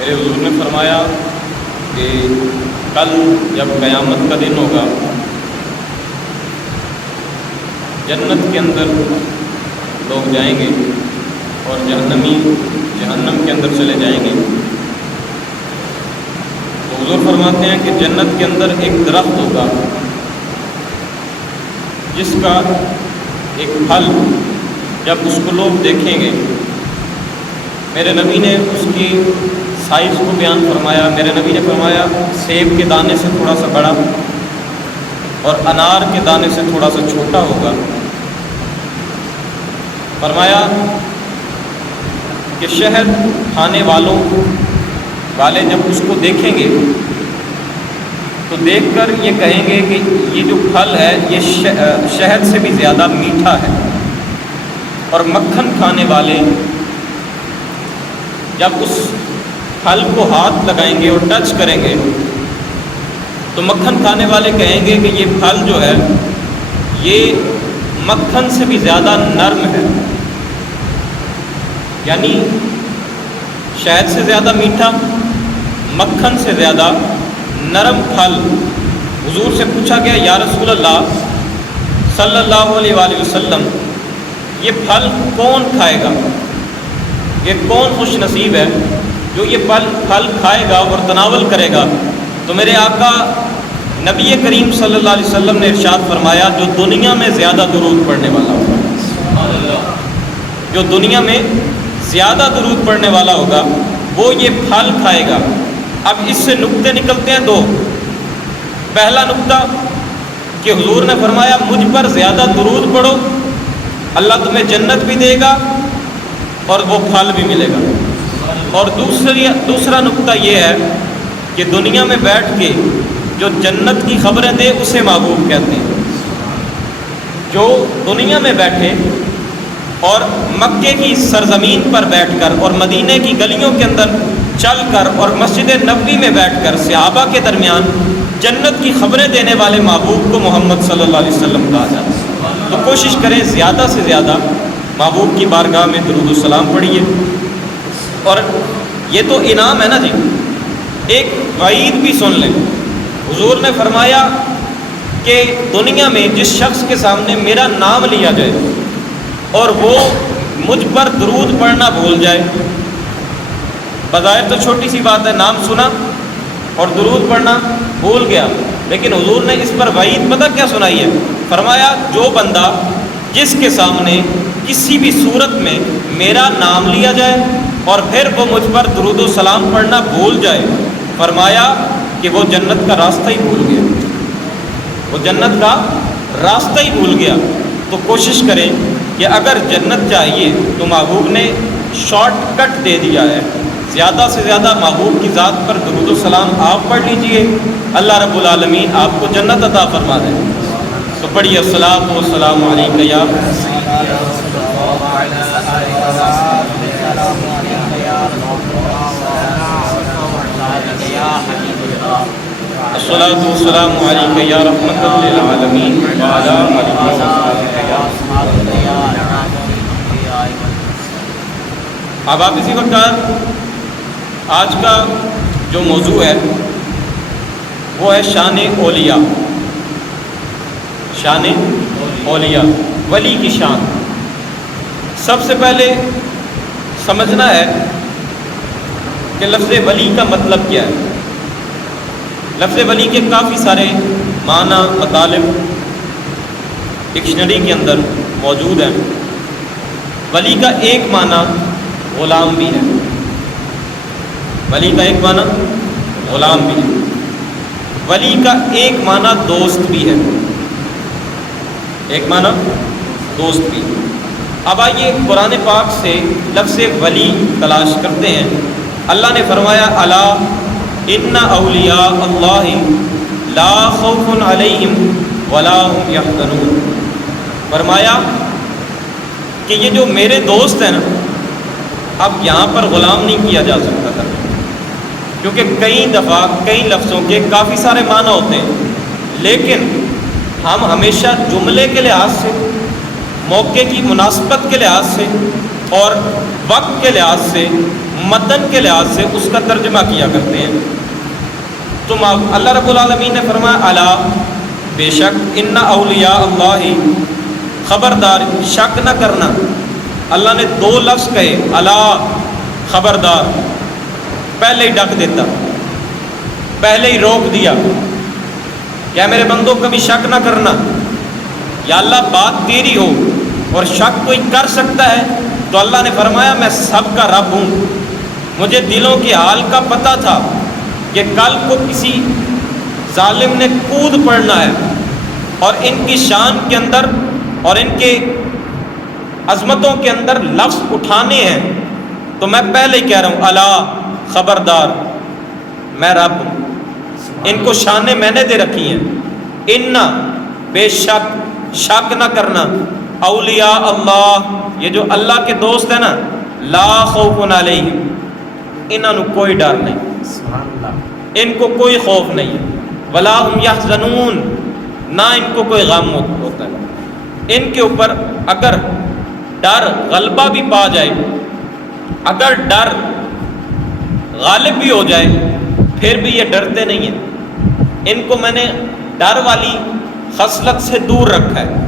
میرے حضور نے فرمایا کہ کل جب قیامت کا دن ہوگا جنت کے اندر لوگ جائیں گے اور جہنمی جہنم کے اندر چلے جائیں گے۔ تو حضور فرماتے ہیں کہ جنت کے اندر ایک درخت ہوگا جس کا ایک پھل جب اس کو لوگ دیکھیں گے، میرے نبی نے اس کی سائز کو بیان فرمایا۔ میرے نبی نے فرمایا سیب کے دانے سے تھوڑا سا بڑا اور انار کے دانے سے تھوڑا سا چھوٹا ہوگا۔ فرمایا کہ شہد کھانے والے جب اس کو دیکھیں گے تو دیکھ کر یہ کہیں گے کہ یہ جو پھل ہے یہ شہد سے بھی زیادہ میٹھا ہے، اور مکھن کھانے والے جب اس پھل کو ہاتھ لگائیں گے اور ٹچ کریں گے تو مکھن کھانے والے کہیں گے کہ یہ پھل جو ہے یہ مکھن سے بھی زیادہ نرم ہے، یعنی شہد سے زیادہ میٹھا، مکھن سے زیادہ نرم پھل۔ حضور سے پوچھا گیا یا رسول اللہ صلی اللہ علیہ وآلہ وسلم یہ پھل کون کھائے گا، یہ کون خوش نصیب ہے جو یہ پھل کھائے گا اور تناول کرے گا؟ تو میرے آقا نبی کریم صلی اللہ علیہ وسلم نے ارشاد فرمایا جو دنیا میں زیادہ درود پڑھنے والا ہوگا، جو دنیا میں زیادہ درود پڑھنے والا ہوگا وہ یہ پھل کھائے گا۔ اب اس سے نقطے نکلتے ہیں دو۔ پہلا نقطہ کہ حضور نے فرمایا مجھ پر زیادہ درود پڑھو، اللہ تمہیں جنت بھی دے گا اور وہ پھل بھی ملے گا۔ اور دوسرا نقطہ یہ ہے کہ دنیا میں بیٹھ کے جو جنت کی خبریں دے اسے محبوب کہتے ہیں۔ جو دنیا میں بیٹھے اور مکے کی سرزمین پر بیٹھ کر اور مدینے کی گلیوں کے اندر چل کر اور مسجد نبوی میں بیٹھ کر صحابہ کے درمیان جنت کی خبریں دینے والے محبوب کو محمد صلی اللہ علیہ وسلم کہا جاتا ہے۔ تو کوشش کریں زیادہ سے زیادہ محبوب کی بارگاہ میں درود و سلام پڑھیے۔ اور یہ تو انعام ہے نا جی، ایک وعید بھی سن لیں۔ حضور نے فرمایا کہ دنیا میں جس شخص کے سامنے میرا نام لیا جائے اور وہ مجھ پر درود پڑھنا بھول جائے، بظاہر تو چھوٹی سی بات ہے، نام سنا اور درود پڑھنا بھول گیا، لیکن حضور نے اس پر وعید پتہ کیا سنائی ہے؟ فرمایا جو بندہ جس کے سامنے کسی بھی صورت میں میرا نام لیا جائے اور پھر وہ مجھ پر درود و سلام پڑھنا بھول جائے، فرمایا کہ وہ جنت کا راستہ ہی بھول گیا، وہ جنت کا راستہ ہی بھول گیا۔ تو کوشش کریں کہ اگر جنت چاہیے تو محبوب نے شارٹ کٹ دے دیا ہے، زیادہ سے زیادہ محبوب کی ذات پر درود و سلام آپ پڑھ لیجئے، اللہ رب العالمین آپ کو جنت عطا فرما دے۔ تو پڑھیے الصلاۃ والسلام علیک یا الصلاۃ والسلام علیک یا رحمۃ للعالمین وعلی آلہ وصحبہ۔ اب آپ اسی وقت آج کا جو موضوع ہے وہ ہے شان اولیاء، شان اولیاء، ولی کی شان۔ سب سے پہلے سمجھنا ہے کہ لفظ ولی کا مطلب کیا ہے۔ لفظ ولی کے کافی سارے معنی مطالب ڈکشنری کے اندر موجود ہیں۔ ولی کا ایک معنی غلام بھی ہے، ولی کا ایک معنی غلام بھی ہے، ولی کا ایک معنی دوست بھی ہے، ایک معنی دوست بھی۔ اب آئیے قرآن پاک سے لفظ ولی تلاش کرتے ہیں۔ اللہ نے فرمایا الا ان اولیاء اللہ لا خوف علیہم ولا هم یحزنون۔ فرمایا کہ یہ جو میرے دوست ہیں نا، اب یہاں پر غلام نہیں کیا جا سکتا تھا، کیونکہ کئی دفعہ کئی لفظوں کے کافی سارے معنی ہوتے ہیں، لیکن ہم ہمیشہ جملے کے لحاظ سے، موقع کی مناسبت کے لحاظ سے اور وقت کے لحاظ سے متن کے لحاظ سے اس کا ترجمہ کیا کرتے ہیں۔ تو اللہ رب العالمین نے فرمایا الا، بے شک، ان اولیاء اللہ، خبردار، شک نہ کرنا۔ اللہ نے دو لفظ کہے، الا، خبردار، پہلے ہی ڈک دیتا، پہلے ہی روک دیا، کیا میرے بندوں کبھی شک نہ کرنا، یا اللہ بات تیری ہو اور شک کوئی کر سکتا ہے؟ تو اللہ نے فرمایا میں سب کا رب ہوں، مجھے دلوں کے حال کا پتہ تھا کہ کل کو کسی ظالم نے کود پڑنا ہے اور ان کی شان کے اندر اور ان کے عظمتوں کے اندر لفظ اٹھانے ہیں، تو میں پہلے ہی کہہ رہا ہوں الا، خبردار، میں رب ہوں، ان کو شانیں میں نے دے رکھی ہیں۔ ان، بے شک، شک نہ کرنا، اولیاء اللہ، یہ جو اللہ کے دوست ہیں نا، لا خوف علیہم، انہوں نے کوئی ڈر نہیں، ان کو کوئی خوف نہیں، ولا هم یحزنون، نہ ان کو کوئی غم ہوتا ہے۔ ان کے اوپر اگر ڈر غلبہ بھی پا جائے، اگر ڈر غالب بھی ہو جائے، پھر بھی یہ ڈرتے نہیں ہیں۔ ان کو میں نے ڈر والی خصلت سے دور رکھا ہے۔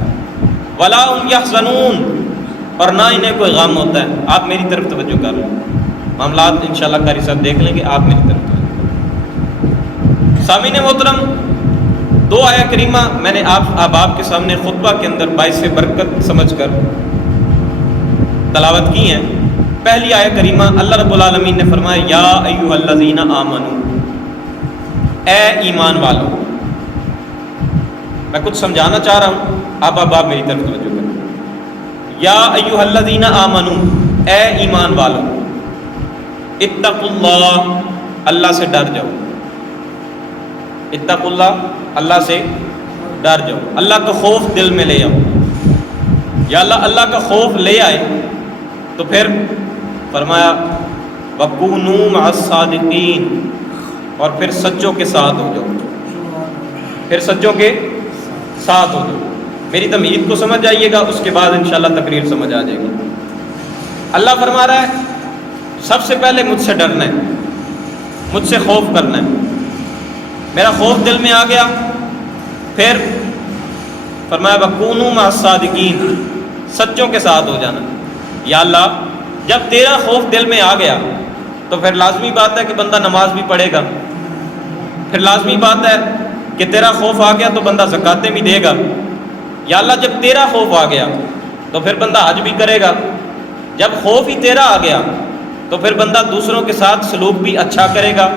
ولا هم یحزنون، اور نہ انہیں کوئی غم ہوتا ہے۔ آپ میری طرف توجہ کر لیں، معاملات انشاءاللہ قاری صاحب دیکھ لیں گے، آپ میری طرف توجہ کریں۔ سامعین محترم، دو آیہ کریمہ میں نے اب آپ کے سامنے خطبہ کے اندر باعث برکت سمجھ کر تلاوت کی ہیں۔ پہلی آیہ کریمہ اللہ رب العالمین نے فرمایا یا ایھا الذین آمنو، اے ایمان والو۔ میں کچھ سمجھانا چاہ رہا ہوں، اب آپ میری طرف توجہ کریں۔ یا ایھا الذین آمنو، اے ایمان والو، اتقوا اللہ، اللہ سے ڈر جاؤ۔ اتقوا اللہ، اللہ سے ڈر جاؤ، اللہ کا خوف دل میں لے آؤ۔ یا اللہ کا خوف لے آئے تو پھر فرمایا وَكُونُوا مَعَ الصَّادِقِينَ، اور پھر سچوں کے ساتھ ہو جاؤ، پھر سچوں کے ساتھ ہو جاؤ۔ میری تمہید کو سمجھ جائیے گا، اس کے بعد انشاءاللہ تقریر سمجھ آ جائے گی۔ اللہ فرما رہا ہے سب سے پہلے مجھ سے ڈرنا ہے، مجھ سے خوف کرنا ہے۔ میرا خوف دل میں آ گیا، پھر فرمایا وَكُونُوا مَعَ الصَّادِقِينَ، سچوں کے ساتھ ہو جانا۔ یا اللہ جب تیرا خوف دل میں آ گیا تو پھر لازمی بات ہے کہ بندہ نماز بھی پڑھے گا، پھر لازمی بات ہے کہ تیرا خوف آ گیا تو بندہ زکاتیں بھی دے گا۔ یا اللہ جب تیرا خوف آ گیا تو پھر بندہ حج بھی کرے گا۔ جب خوف ہی تیرا آ گیا تو پھر بندہ دوسروں کے ساتھ سلوک بھی اچھا کرے گا۔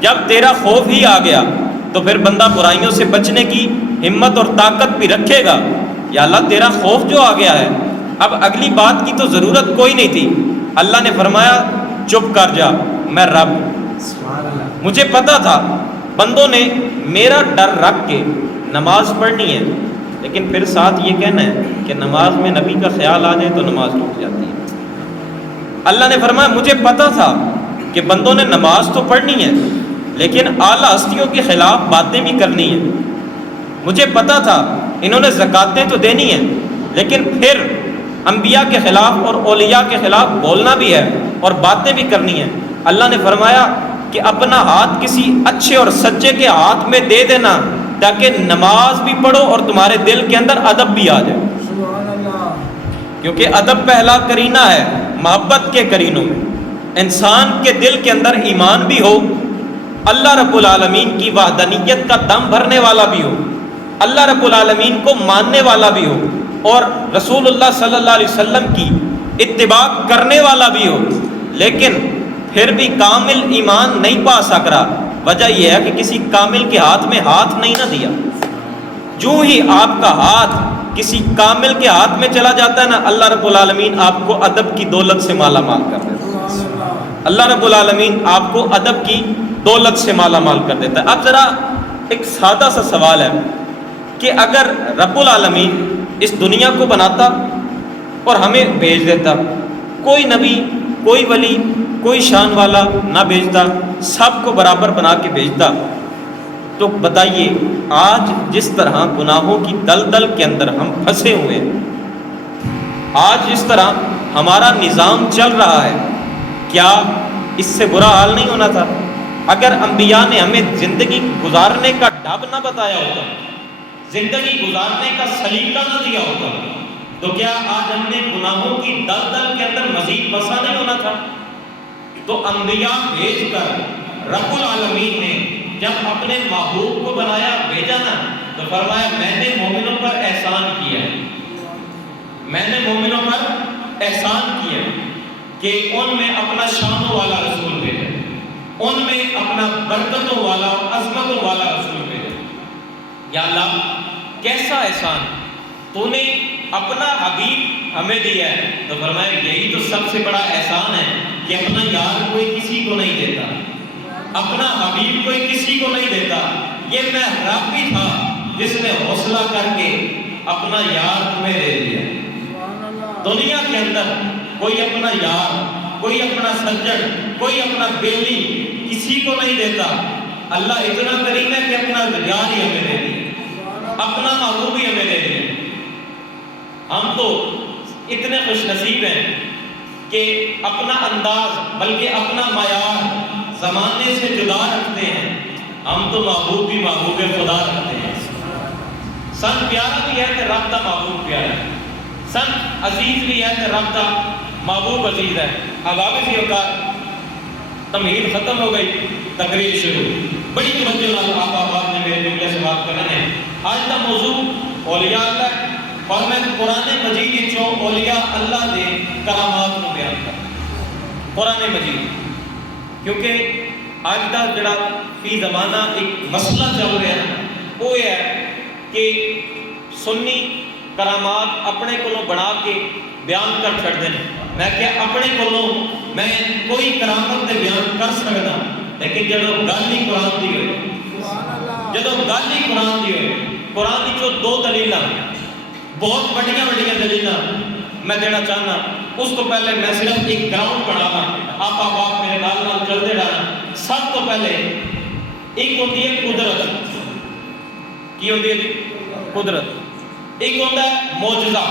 جب تیرا خوف ہی آ گیا تو پھر بندہ برائیوں سے بچنے کی ہمت اور طاقت بھی رکھے گا۔ یا اللہ تیرا خوف جو آ گیا ہے، اب اگلی بات کی تو ضرورت کوئی نہیں تھی۔ اللہ نے فرمایا چپ کر جا، میں رب ہوں۔ مجھے پتا تھا بندوں نے میرا ڈر رکھ کے نماز پڑھنی ہے، لیکن پھر ساتھ یہ کہنا ہے کہ نماز میں نبی کا خیال آ جائے تو نماز ٹوٹ جاتی ہے۔ اللہ نے فرمایا مجھے پتا تھا کہ بندوں نے نماز تو پڑھنی ہے لیکن اعلیٰ ہستیوں کے خلاف باتیں بھی کرنی ہیں۔ مجھے پتا تھا انہوں نے زکاتیں تو دینی ہیں لیکن پھر انبیاء کے خلاف اور اولیاء کے خلاف بولنا بھی ہے اور باتیں بھی کرنی ہیں۔ اللہ نے فرمایا کہ اپنا ہاتھ کسی اچھے اور سچے کے ہاتھ میں دے دینا تاکہ نماز بھی پڑھو اور تمہارے دل کے اندر ادب بھی آ جائے، کیونکہ ادب پہلا کرینہ ہے محبت کے کرینوں میں۔ انسان کے دل کے اندر ایمان بھی ہو، اللہ رب العالمین کی وحدانیت کا دم بھرنے والا بھی ہو، اللہ رب العالمین کو ماننے والا بھی ہو، اور رسول اللہ صلی اللہ علیہ وسلم کی اتباع کرنے والا بھی ہو، لیکن پھر بھی کامل ایمان نہیں پا سک رہا۔ وجہ یہ ہے کہ کسی کامل کے ہاتھ میں ہاتھ نہیں نہ دیا۔ جو ہی آپ کا ہاتھ کسی کامل کے ہاتھ میں چلا جاتا ہے نا، اللہ رب العالمین آپ کو ادب کی دولت سے مالا مال کر دیتا ہے۔ اللہ رب العالمین آپ کو ادب کی دولت سے مالا مال کر دیتا ہے۔ اب ذرا ایک سادہ سا سوال ہے کہ اگر رب العالمین اس دنیا کو بناتا اور ہمیں بھیج دیتا، کوئی نبی، کوئی ولی، کوئی شان والا نہ بھیجتا، سب کو برابر بنا کے بھیجتا، تو بتائیے آج جس طرح گناہوں کی دلدل کے اندر ہم پھنسے ہوئے ہیں، آج جس طرح ہمارا نظام چل رہا ہے کیا اس سے برا حال نہیں ہونا تھا؟ اگر انبیاء نے ہمیں زندگی گزارنے کا ڈھب نہ بتایا ہوتا، زندگی گزارنے کا سلیقہ نہ دیا ہوتا، تو کیا آج ہم نے گناہوں کی دلدل کے اندر مزید پھنسا نہیں ہونا تھا؟ تو انبیاء بھیج کر رب العالمین نے جب اپنے محبوب کو بنایا، بھیجا نا، تو فرمایا میں نے مومنوں پر احسان کیا، میں نے مومنوں پر احسان کیا کہ ان میں اپنا شانوں والا رسول بھیجا، ان میں اپنا برکتوں والا، عظمتوں والا رسول بھیجا۔ یا اللہ کیسا احسان، تو نے اپنا حبیب ہمیں دیا ہے۔ تو فرمایا یہی تو سب سے بڑا احسان ہے کہ اپنا یار کوئی کسی کو نہیں دیتا، اپنا حبیب کوئی کسی کو نہیں دیتا۔ یہ میں رب ہی تھا جس نے حوصلہ کر کے اپنا یار تمہیں دے دیا۔ دنیا کے اندر کوئی اپنا یار، کوئی اپنا سجن، کوئی اپنا بیلی کسی کو نہیں دیتا۔ اللہ اتنا کریم ہے کہ اپنا یار ہی ہمیں دے دیا، اپنا محبوب ہی ہمیں دے دیا۔ ہم تو اتنے خوش نصیب ہیں کہ اپنا انداز بلکہ اپنا معیار زمانے سے جدا رکھتے ہیں۔ ہم تو محبوب بھی محبوب خدا رکھتے ہیں۔ سن پیارا بھی ہے کہ رب دا محبوب پیارا ہے، سن عزیز بھی ہے کہ رب دا محبوب عزیز ہے۔ اب واپسی اوقات تمہید ختم ہو گئی، تقریر شروع۔ بڑی توجہ نال آپ نے میرے جملے سے بات کرنے ہیں۔ آج کا موضوع اولیاء اللہ ہے، اور میں قرآن مجید چوں اولیاء اللہ دے کرامات کو بیان کروں۔ قرآن مجید، کیونکہ آج کا جڑا فی زمانہ ایک مسئلہ چل رہا ہے وہ یہ ہے کہ سنی کرامات اپنے کو بنا کے بیان کر چھڑ دیں۔ میں کہ اپنے کو میں کوئی کرامت تے بیان کر سکتا، لیکن جدو گل ہی قرآن دی ہوئے، جدو گل ہی قرآن دی ہوئے، قرآن کی جو دو دلیلاں بہت بڑیاں بڑیاں دلیلاں میں دینا چاہنا۔ اس کو پہلے میں صرف ایک گراؤنڈ بنانا، آپ میرے نال نال چلتے رہنا۔ سب تو پہلے ایک ہوتی ہے قدرت، کی ہوتی ہے جی؟ قدرت۔ ایک ہوتا ہے معجزہ،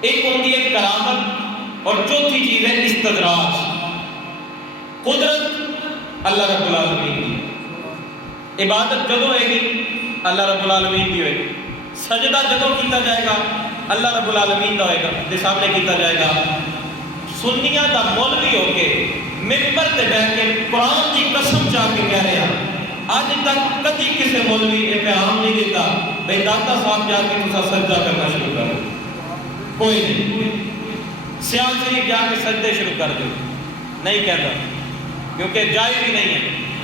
ایک ہوتی ہے کرامت، اور چوتھی چیز ہے استدراج۔ قدرت اللہ رب العالمین کی، عبادت جدو ہوئے گی اللہ رب العالمین کی ہوئے گی، سجدہ جدو کیتا جائے گا اللہ رب العالمین دا ہوئے گا، دے سامنے کیتا جائے گا۔ سنیاں دا مولوی ہو کے ممبر تے بیٹھ کے قرآن کی قسم چاہ کے کہہ رہے ہیں، آج تک کدی کسی مولوی یہ پیغام نہیں دیتا بھئی داتا صاحب جا کے تسا سجدہ کرنا شروع کرو، کوئی نہیں۔ سیال سے جا کے سجدے شروع کر دو، نہیں کہتا، کیونکہ جائز ہی نہیں ہے۔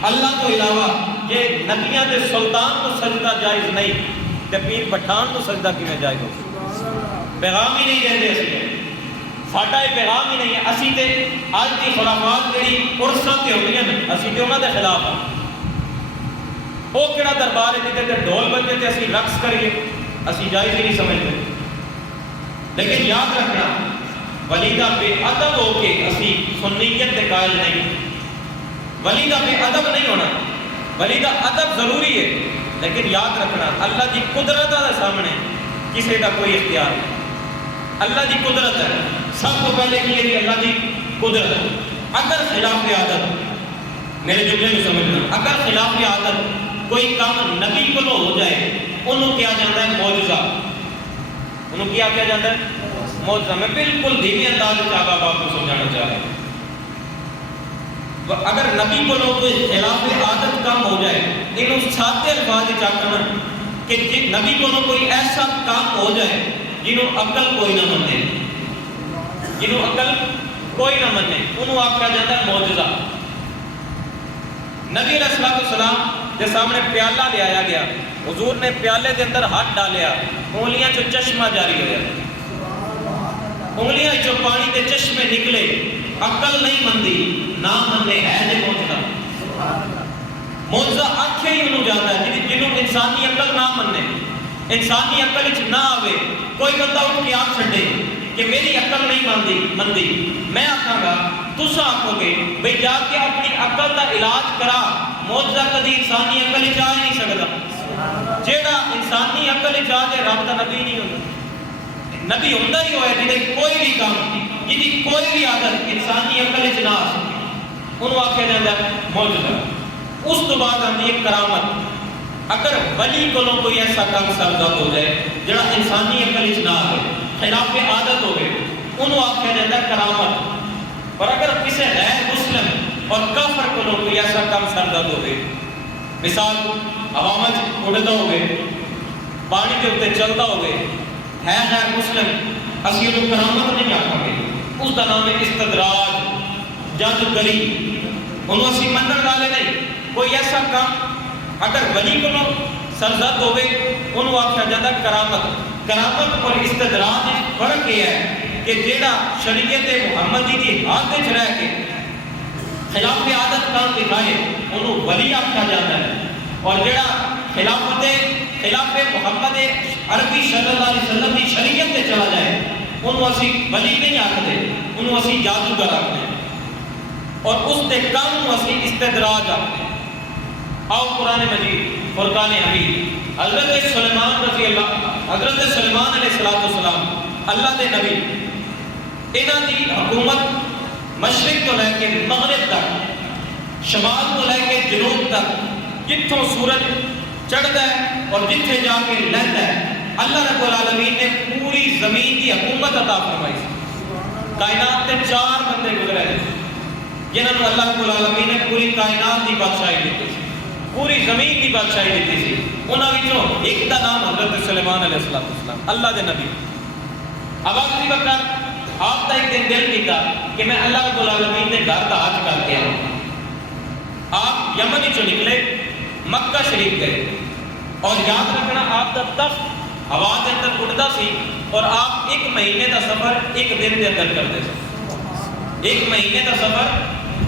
اللہ تو علاوہ یہ نبیاں دے سلطان تو سجدہ جائز نہیں، تے پیر پٹھان تو سجدہ کی میں جائز ہو، پیغام ہی نہیں دیندے اسی، ساڈا یہ پیغام ہی نہیں ہے۔ اسی تے آج دی خرافات جڑی عرساں تے ہوندیاں نے، اسی تے انہاں دے خلاف ہاں۔ وہ کہڑا دربار ہے جتے تے ڈھول بجے تے اسی رقص کریے، اسی جائز ہی نہیں سمجھتے۔ لیکن یاد رکھنا، ولی دا بے ادب ہو کے اسی سنیت دے قائل نہیں، ولی دا بے ادب نہیں ہونا، ولی دا ادب ضروری ہے، لیکن یاد رکھنا اللہ دی قدرت دے سامنے کسی دا کوئی اختیار نہیں۔ اللہ دی قدرت ہے، سب کو پہلے کی ہے اللہ دی قدرت ہے۔ اگر خلاف عادت، میرے جملے میں سمجھنا، اگر خلاف عادت کوئی کام نبی کو ہو جائے، انہوں کیا جاتا ہے معجزہ، انہوں کیا جاتا ہے معجزہ۔ میں بالکل دھیمی انداز سے آپ کو سمجھانا چاہ رہا ہوں۔ اگر نبی کو کوئی خلاف عادت کام ہو جائے، انہوں سادے الفاظ چاہنا کہ نبی کو کوئی ایسا کام ہو جائے جنہوں عقل کوئی نہ منے، جنہوں عقل کوئی نہ منے، انہوں آپ کیا جاتا ہے معجزہ۔ نبی علیہ السلام کے سامنے پیالہ لے آیا گیا، حضور نے پیالے کے اندر ہاتھ ڈالیا، انگلیاں چو چشمہ جاری ہوا، انگلیاں چو پانی کے چشمے نکلے۔ عقل نہیں مندی، نہ منے ہے جے معجزہ۔ معجزہ آنکھیں ہی انہوں جاتا ہے جنہوں انسانی عقل نہ منے، انسانی عقل نہ آوے۔ کوئی بندہ ان کی آنکھ چھڑے کہ میری عقل نہیں مندی، میں آکھاں گا، تسا آکھو گے بھئی جا کے اپنی عقل دا علاج کرا۔ معجزہ کدی انسانی عقل ہی چاہ نہیں سکتا، جیڑا انسانی عقل ہی چاہ دے رب دا نبی نہیں ہوتا۔ نبی ہوندا ہی ہوئے جی کوئی بھی کام جی کوئی بھی عادت انسانی عقل وچ نہ آ سکے انہوں آکھیا جاندا ہے معجزہ۔ اس تو بعد آندی ہے کرامت۔ اگر ولی کولوں کوئی ایسا کام سرزد ہو جائے جڑا انسانی عقل وچ نہ آئے خلاف عادت ہوگی انہوں آکھیا جاندا ہے کرامت۔ اور اگر کسی غیر مسلم اور کافر کولوں کوئی ایسا کام سرزد ہوگی مثال ہوا وچ اڑدا ہوگے پانی کے اوپر چلتا ہوگے ہے غیر مسلم اسی انہوں کرامت نہیں آکھاں گے اس کا نام ہے استدراج جادوگری انہوں اسی منن والے نہیں۔ کوئی ایسا کام اگر ولی کو سرزد ہوئے انہوں آکھا جاتا کرامت۔ کرامت اور استدراج فرق یہ ہے کہ جیڑا شریعت محمدی کی حد وچ رہ کے خلاف عادت کام دکھائے انہوں ولی آکھا جاتا ہے، اور جیڑا خلاف محمد عربی صلی اللہ علیہ وسلم کی شریعت تے چلا جائے انہوں اسی ولی نہیں آکھتے انہوں اسی جادوگر آکھتے ہیں، اور اس دے کام نوں اسی استدراج آکھتے ہیں۔ آؤ قرآن مجید فرقان حمید حضرت سلیمان رضی اللہ حضرت سلیمان علیہ السلام اللہ دے نبی انہاں دی حکومت مشرق تو لے کے مغرب تک شمال تو لے کے جنوب تک جتھوں سورج چڑھتا ہے اور جتھے جا کے لہتا ہے اللہ رب العالمین نے پوری زمین کی حکومت عطا فرمائی۔ کائنات کے 4 بندے گزرے ہیں جنہوں نے اللہ رب العالمین نے پوری کائنات کی بادشاہی دیتی تھی، پوری زمین کی بادشاہی دیتی تھی۔ انہاں وچوں ایک دا نام حضرت سلیمان علیہ السلام اللہ دے نبی۔ اب آخری وقت آپ کا ایک دن دل کیتا کہ میں اللہ رب العالمین نے گھر کا حج کر کے آؤں۔ آپ یمن چوں نکلے مکہ شریف گئے، اور یاد رکھنا آپ کا تخت ہوا کے اندر اڑتا سی اور آپ 1 مہینے کا سفر 1 دن کے اندر کرتے تھے۔ 1 مہینے کا سفر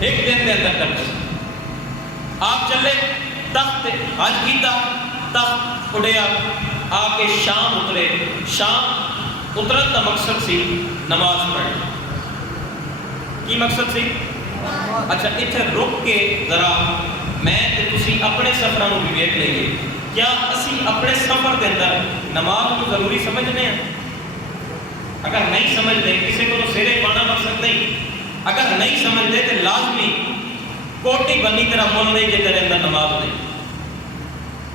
1 دن کے اندر کرتے تھے۔ آپ چلے تخت حج کیتا، تخت اڑیا، آ کے شام اترے۔ شام اترن کا مقصد سی نماز پڑھنا۔ کی مقصد سی؟ اچھا اتنے رک کے ذرا میں تے تسی اپنے سفراں نوں بھی ویکھ لئیے، کیا اسی اپنے سفر کے اندر نماز کو ضروری سمجھنے ہیں؟ اگر نہیں سمجھتے کسی کو تو سیرے پانا مقصد نہیں، اگر نہیں سمجھتے تو لازمی کوٹی بنی تیرا مول نہیں جے تیرے اندر نماز نہیں،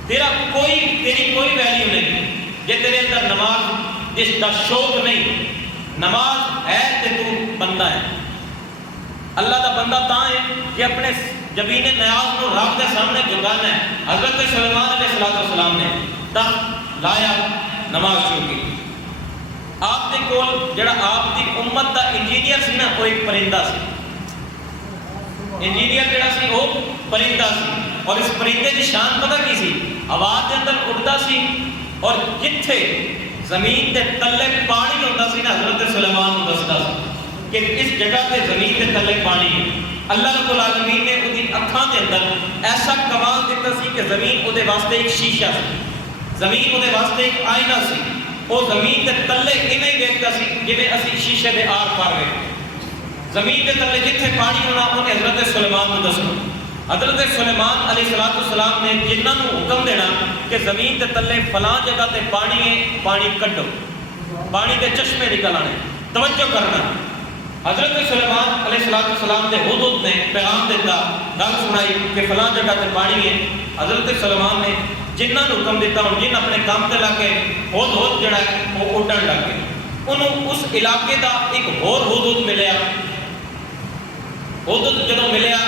تیری کوئی ویلیو نہیں جے تیرے اندر نماز جس کا شوق نہیں۔ نماز ہے تے تو بندہ ہے، اللہ دا بندہ تاں ہے کہ اپنے جبین نیاز کو رب کے سامنے جھکانا ہے۔ حضرت سلیمان علیہ السلام نے تخت لایا، نماز شروع کی۔ آپ دے کول جڑا آپ دی امت دا انجینئر سی نا وہ ایک پرندہ سی، انجینئر جڑا سی وہ پرندہ سی، اور اس پرندے کی شان پتہ کی سی؟ آواز کے اندر اڑتا سی، اور جتھے زمین کے تلے پانی ہوتا سی نا حضرت سلیمان کو دستا سی کہ اس جگہ تے زمین کے تلے پانی ہے۔ اللہ رب العالمین نے ان کی اکھاں کے اندر ایسا کمال دیتا سی کہ زمین وہ واسطے ایک شیشہ سی، زمین وہ واسطے ایک آئینہ سی، وہ زمین کے تلے انہیں دیکھتا سی جویں اسی شیشے دے آر پار ویکھدے۔ زمین کے تلے جتھے پانی ہونا انہیں حضرت سلیمان کو دسنا۔ حضرت سلیمان علیہ السلام نے جنہاں نوں حکم دینا کہ زمین کے تلے فلاں جگہ تے پانی ہے، پانی کڈو، پانی کے چشمے نکل آنے، توجہ کرنا۔ حضرت سلیمان علیہ السلام نے ہدہد نے پیغام دیتا، گل سنائی کہ فلاں جگہ تے پانی ہے۔ حضرت سلیمان نے جنہاں نوں حکم دیتا ہوں جن اپنے کام تے لگ کے ہدہد جڑا ہے وہ اڈن لگ گئے۔ انہوں اس علاقے دا ایک ہور ہدہد ملیا۔ ہدہد جدوں ملیا،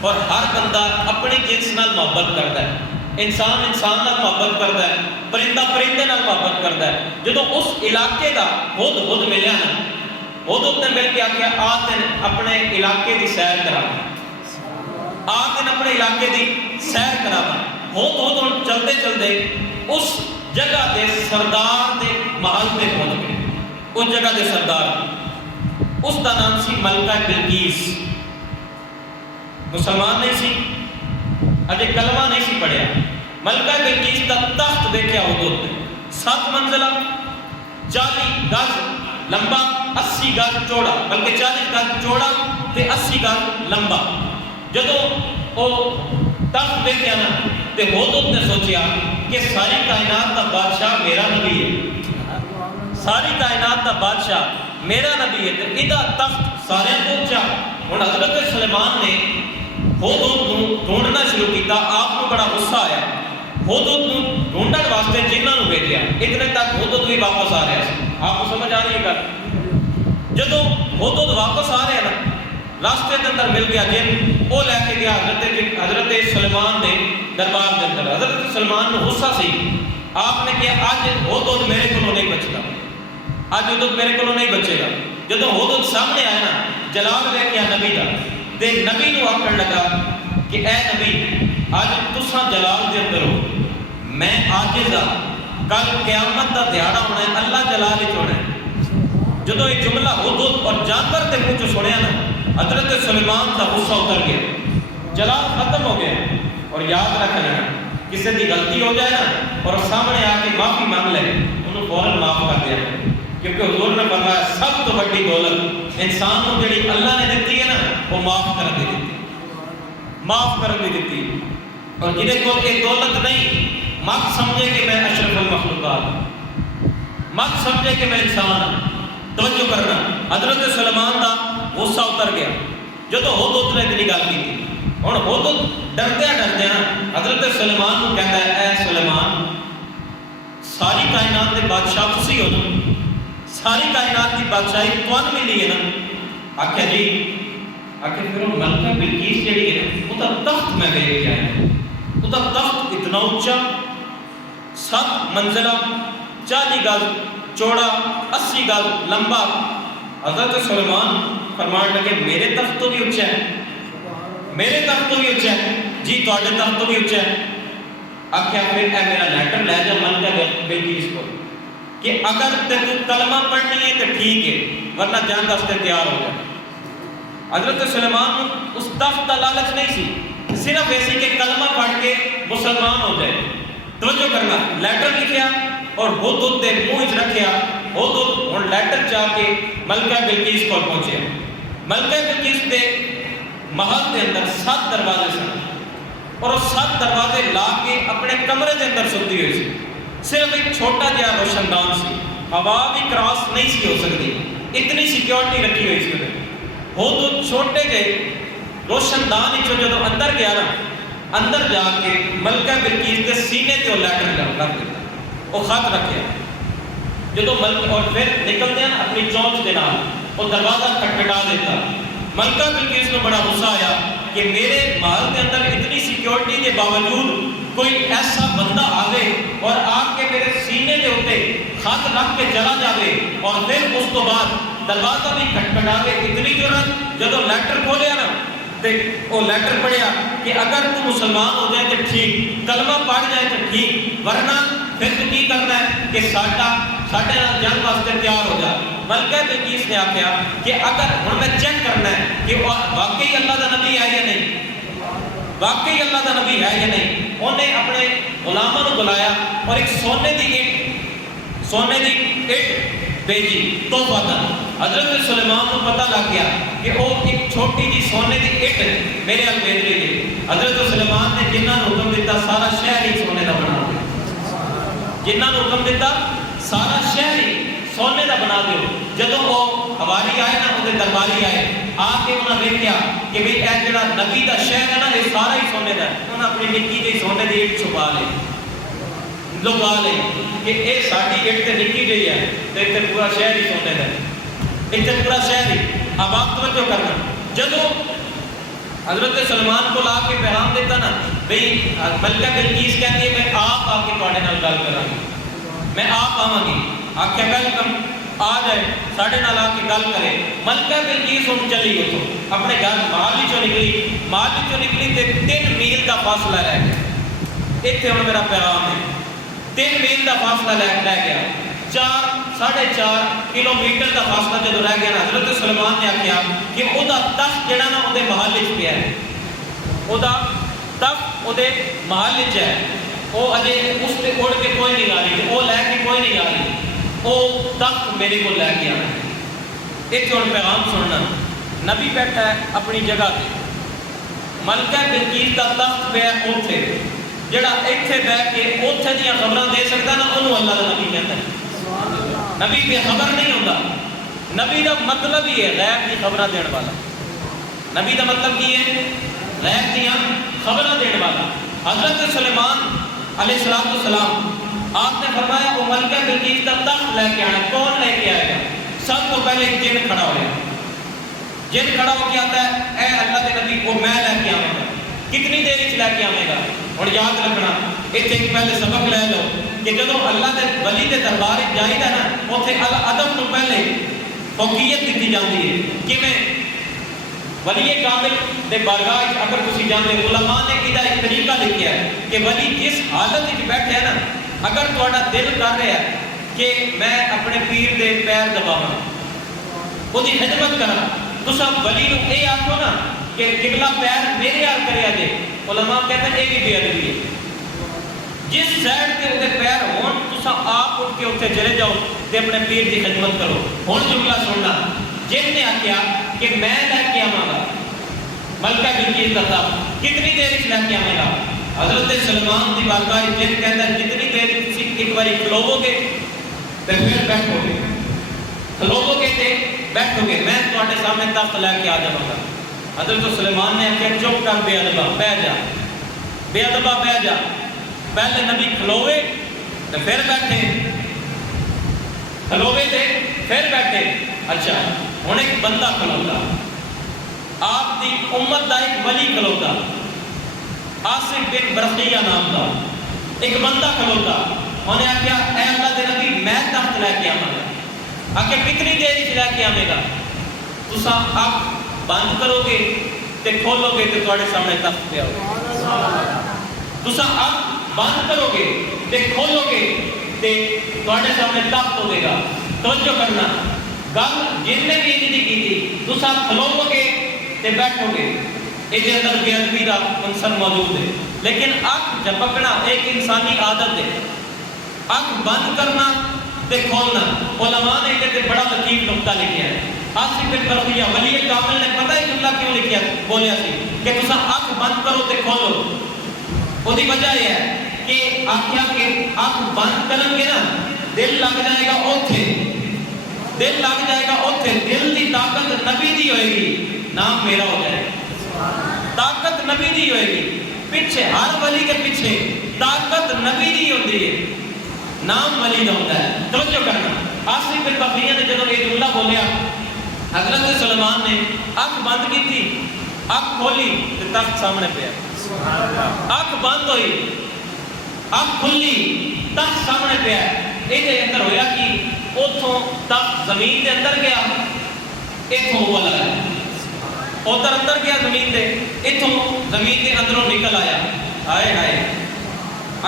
اور ہر بندہ اپنی جنس نال محبت کرتا ہے، انسان انسان نال محبت کرتا ہے، پرندہ پرندے نال محبت کرتا ہے۔ جدوں اس علاقے دا ہدہد ملیا نا، ہدہد نے مل کے آکھیا آ تین اپنے علاقے دی سیر کراواں، آ تین اپنے علاقے دی سیر کراواں۔ ہدہد چلتے چلتے اس جگہ دے سردار دے محل تے پہنچ گئے۔ اس جگہ دے سردار، اس دا نام سی ملکہ بلقیس، مسلمان نہیں سی، اجے کلمہ نہیں سی پڑھیا۔ ملکہ بلقیس دا تخت دیکھیا ہدہد نے، 7 منزلہ، 40 گز لمبا، 80 گز چوڑا، بلکہ 40 گز چوڑا تے 80 گز لمبا۔ جدوں او تخت دیکھیا نا تے ہدہد نے سوچیا کہ ساری کائنات دا بادشاہ میرا نبی ہے، ساری کائنات دا بادشاہ میرا نبی ہے تے ایدا تخت سارے تو اچا۔ ہن حضرت سلیمان نے ہدہد ڈھونڈنا شروع کیتا، آپ کو بڑا غصہ آیا، ہدہد ڈھونڈن واسطے جنہاں نوں بھیجیا، اتنے تک ہدہد بھی واپس آ رہا سی۔ آپ کو سمجھ آ رہی ہے گل؟ جدوں ہدہد واپس آ رہا نا، راستے کے اندر مل گیا جن، وہ لے کے گیا حضرت سلیمان دے دربار کے اندر۔ حضرت سلیمان کو غصہ سی، آپ نے کہا اج ہدہد میرے کو نہیں بچتا، اج ہدہد میرے کو نہیں بچے گا۔ جدوں ہدہد سامنے آیا نا، جلال لے کے نبی دا تے نبی نو آکھن لگا کہ اے نبی اج تساں جلال دے اندر ہو، میں عاجز ہاں، کل قیامت دا دیہاڑا ہونا ہے، اللہ جلال وچ ہونا ہے۔ جدوں یہ جملہ ہدہد اور جانور دے منہ چوں سنیا نا، حضرت سلیمان کا غصہ اتر گیا، جلال ختم ہو گیا۔ اور یاد رکھنا کسی کی غلطی ہو جائے نا اور سامنے آ کے معافی مانگ لے، انہوں فوراً معاف کر دیا، کیونکہ حضور نے فرمایا سب تو بڑی دولت انسان کو جڑی اللہ نے دیتی ہے نا، وہ معاف کر دی دیتی، معاف کر دی دیتی۔ اور جنہیں کو ایک دولت نہیں، مت سمجھے کہ میں اشرف المخلوقات، مت سمجھے کہ میں انسان ہوں۔ توجہ کرنا، حضرت سلیمان دا غصہ اتر گیا جدوں ہدہد نے اتنی گل کی۔ ہن ہدہد ڈردیا ڈردیا حضرت سلیمان کو کہتا ہے، اے سلیمان ساری کائنات کے بادشاہ تسی ہو نا، ساری کائنات کی بادشاہی تمہیں ملی ہے نا؟ آخیا جی، آخیا پھر وہ ملکہ بلقیس جڑی ہے نا، وہ تخت میں دیکھ کے آیا، وہ تخت اتنا اونچا، 7 منزلہ، 40 گز چوڑا، 80 گز لمبا۔ حضرت سلیمان فرمان لگے میرے تخت تو بھی اونچا ہے، میرے تخت تو بھی اونچا ہے، جی تواڈے تخت تو بھی اونچا ہے۔ آخیا پھر اے میرا لیٹر لے جا ملکہ بلقیس کو کہ اگر تے تو کلمہ پڑھنی ہے تو ٹھیک ہے، ورنہ جان واسطے تیار ہو جائے۔ حضرت سلیمان اس تخت کا لالچ نہیں سی، صرف ایسی کہ کلمہ پڑھ کے مسلمان ہو جائے۔ توجہ کرنا، لیٹر لکھیا اور ہدہد دے منہ وچ رکھیا۔ ہدہد ہن لیٹر جا کے ملکہ بلقیس کو پہنچیا۔ ملکہ بلقیس دے محل دے اندر 7 دروازے سن اور وہ 7 دروازے لا کے اپنے کمرے دے اندر ستی ہوئی سی۔ صرف ایک چھوٹا جہا روشن دان سی، ہوا بھی کراس نہیں سی ہو سکتی، اتنی سیکیورٹی رکھی ہوئی سی انہیں۔ ہدہد چھوٹے جہے روشن دان وچوں جدوں اندر گیا نا، اندر جا کے ملکہ بلقیس دے سینے تے وہ لیٹر رکھ دیتا، وہ خط رکھیا۔ جدوں ملک اور پھر نکلدے ہیں اپنی چونچ دے نال وہ دروازہ کھٹکھٹا دیتا۔ ملکہ بلقیس کو بڑا غصہ آیا کہ میرے محل کے اندر اتنی سیکیورٹی کے باوجود کوئی ایسا بندہ آوے اور آ کے میرے سینے کے اوپر خط رکھ کے چلا جاوے اور پھر اس تو بعد دروازہ بھی کھٹکھٹاوے، اتنی جرأت۔ جدوں لیٹر کھولیا نا تے وہ لیٹر پڑھیا کہ اگر تو مسلمان ہو جائے تو ٹھیک، کلمہ پڑھ جائے تو ٹھیک، ورنہ پھر تو کی کرنا ہے کہ ساڈے نال جنگ واسطے تیار ہو جا۔ ملکہ بلقیس نے آخیا کہ اگر ہن میں چیک کرنا ہے کہ واقعی اللہ دا نبی ہے یا نہیں، واقعی اللہ دا نبی ہے یا نہیں، انہیں اپنے غلاموں کو بلایا اور ایک سونے دی اٹ بھیجی تحفہ دن۔ حضرت سلیمان کو پتہ لگ گیا کہ وہ ایک چھوٹی جی سونے دی اٹ میرے ال بھیج رہی ہے۔ حضرت سلیمان نے جنہاں نوں حکم دیتا سارا شہر ہی سونے دا بنا دو، جنہاں نوں حکم دیتا سارا شہر ہی سونے دا بنا دیو۔ جدوں وہ حوالی آئے نا، وہ درباری آئے، آ کے انہاں دیکھیا کہ بھئی اے جڑا نبی دا شہر ہے نا، یہ سارا ہی سونے دا ہے۔ انہاں اپنی نکی جی سونے دی اٹ چھپا لے، لگا لے کہ اے ساڈی اٹ تے نکی جی ہے تے اتنے پورا شہر ہی سونے دا ہے، اتنے پورا شہر ہی۔ اب آپ توجہ کرنا، جدوں حضرت سلمان کو لا کے پیغام دیتا نا، بھئی ملکہ بلقیس کہتی ہے میں آپ آ کے تواڈے نال گل کراں گی، میں آپ آواں گی۔ آخیا ویلکم، آ جائے ساڈے نال آ کے گل کرے۔ ملکہ بلقیس ہن چلی اتوں اپنے گھر محل چوں نکلی تے 3 میل کا فاصلہ رہ گیا۔ اتنے ہن میرا پیغام ہے، 3 میل کا فاصلہ رہ گیا، 4.5 کلومیٹر کا فاصلہ جدو رہ گیا نا، حضرت سلیمان نے آخیا کہ وہ تخت جڑا نا وہ محل چ پیا ہے، وہ تخت وہ محل چ ہے، وہ اجے اس سے اڑ کے کوئی نہیں آ رہی، وہ لے کے کوئی نہیں آ رہی، وہ تخت میرے کو لے کے آنا ہے۔ ایک ہوں پیغام سننا، نبی بیٹھا ہے اپنی جگہ پہ، ملکہ بلقیس کا تخت پہ ہے اوتھے، جڑا ایتھے بیٹھ کے اوتھے دیاں خبراں دے سکتا نا، انہوں اللہ کا نبی کہتا ہے۔ نبی بے خبر نہیں ہوتا. نبی کا مطلب ہی ہے غیب کی خبریں دین والا. نبی کا مطلب کی ہے غیب دیا خبریں دین والا. حضرت سلیمان علیہ السلام آپ نے فرمایا وہ ملکہ بلقیس کا تخت لے کے آنا. کون لے کے آئے گا؟ سب تو پہلے ایک جن کھڑا ہوا. جن کھڑا ہو کے آتا ہے اے اللہ کے نبی کو میں لے کے آؤں گا. کتنی دیر لے کے آئے گا؟ اور یاد رکھنا اتنے ایک پہلے سبق لے لو کہ جب اللہ کے ولی کے دربار جائی ہے نا اتنے ادب تو پہلے فوقیت دیتی جاتی ہے. کہ میں ولی کامل دے بارگاہ اگر تسی جانتے علماء نے کہا ایک طریقہ لکھا ہے کہ ولی جس حالت میں بیٹھے ہیں نا اگر تھوڑا دل کر رہا ہے کہ میں اپنے پیر دے پیر دباواں وہ دی خدمت کرا تو سب ولی نو اے آکھو نا کہ قبلہ پیر میرے حال کرے آجے. علماء کہتے ہیں یہ بھی بے ادبی ہے. جس سائڈ تے اودے پیر ہون تسا آپ اٹھ کے اتنے چلے جاؤ تے اپنے پیر دی خدمت کرو. ہن جملہ سننا جن نے آکھیا کہ میں لے کے آواں گا ملکہ بلقیس کا تخت کتنی دیر لے کے آویں گا؟ حضرت سلیمان دی بارگاہ جن کہتا ہے جتنی دیر تسی ایک باری کھلوو گے تے پھر بیٹھو گے کھلوو گے تے بیٹھو گے میں تواڈے سامنے تخت لے کے آ جاواں گا. حضرت سلیمان نے آخیا چپ کر بے ادبا بہ جا بے ادبا بہ جا. پہلے نبی کھلوے تو پھر بیٹھے کھلوے تھے پھر بیٹھے. اچھا ہوں ایک بندہ کھلوتا آپ دی امت دا ایک ولی کھلوتا آصف بن برقیہ نام دا ایک بندہ کھلوتا انہیں آخیا اے اللہ دے نبی میں تخت لے کے آواں گا. آخیا کتنی دیر لے کے آویں گا؟ تسا آپ بند کرو گے تے کھولو گے تے تواڈے سامنے تخت پیا ہوگا. تسا آپ بند کرو گے تے کھولو گے تے تواڈے سامنے تخت ہوے گا. توجہ کرنا گل جن نے بھی نہیں کی تسا کھلو گے تے بیٹھو گے یہ اندر بے ادبی کا عنصر موجود ہے. لیکن اکھ جھپکنا ایک انسانی عادت ہے. اکھ بند کرنا تے کھولنا علماء نے تے بڑا لطیف نقطہ لکھا ہے. آصف بن برقیہ ولی کامل نے پتہ ہے جملہ کیوں لکھیا بولیا سی کہ تسا اکھ بند کرو تے کھولو. وہ دی وجہ یہ ہے کہ آخیا کہ اکھ بند کرن گے نا دل لگ جائے گا اوتھے دل لگ جائے گا اوتھے. دل دی طاقت نبی دی ہوئے گی نام میرا ہو جائے گا. طاقت نبی دی ہوئے گی پیچھے ہر ولی کے پیچھے طاقت نبی دی ہوتی ہے نام ولی دا ہوتا ہے. توجہ کرنا آصف بن برقیہ نے جب یہ جملہ بولیا حضرت سلیمان نے اکھ بند کی تھی اکھ کھولی تو تخت سامنے پہ اکھ بند ہوئی اکھ کھلی تخت سامنے پہ ہے. یہ اندر ہویا کہ اتوں تخت زمین دے اندر گیا اتوں ہوا لگا ادھر اندر گیا زمین دے اتوں زمین دے اندروں نکل آیا. ہائے ہائے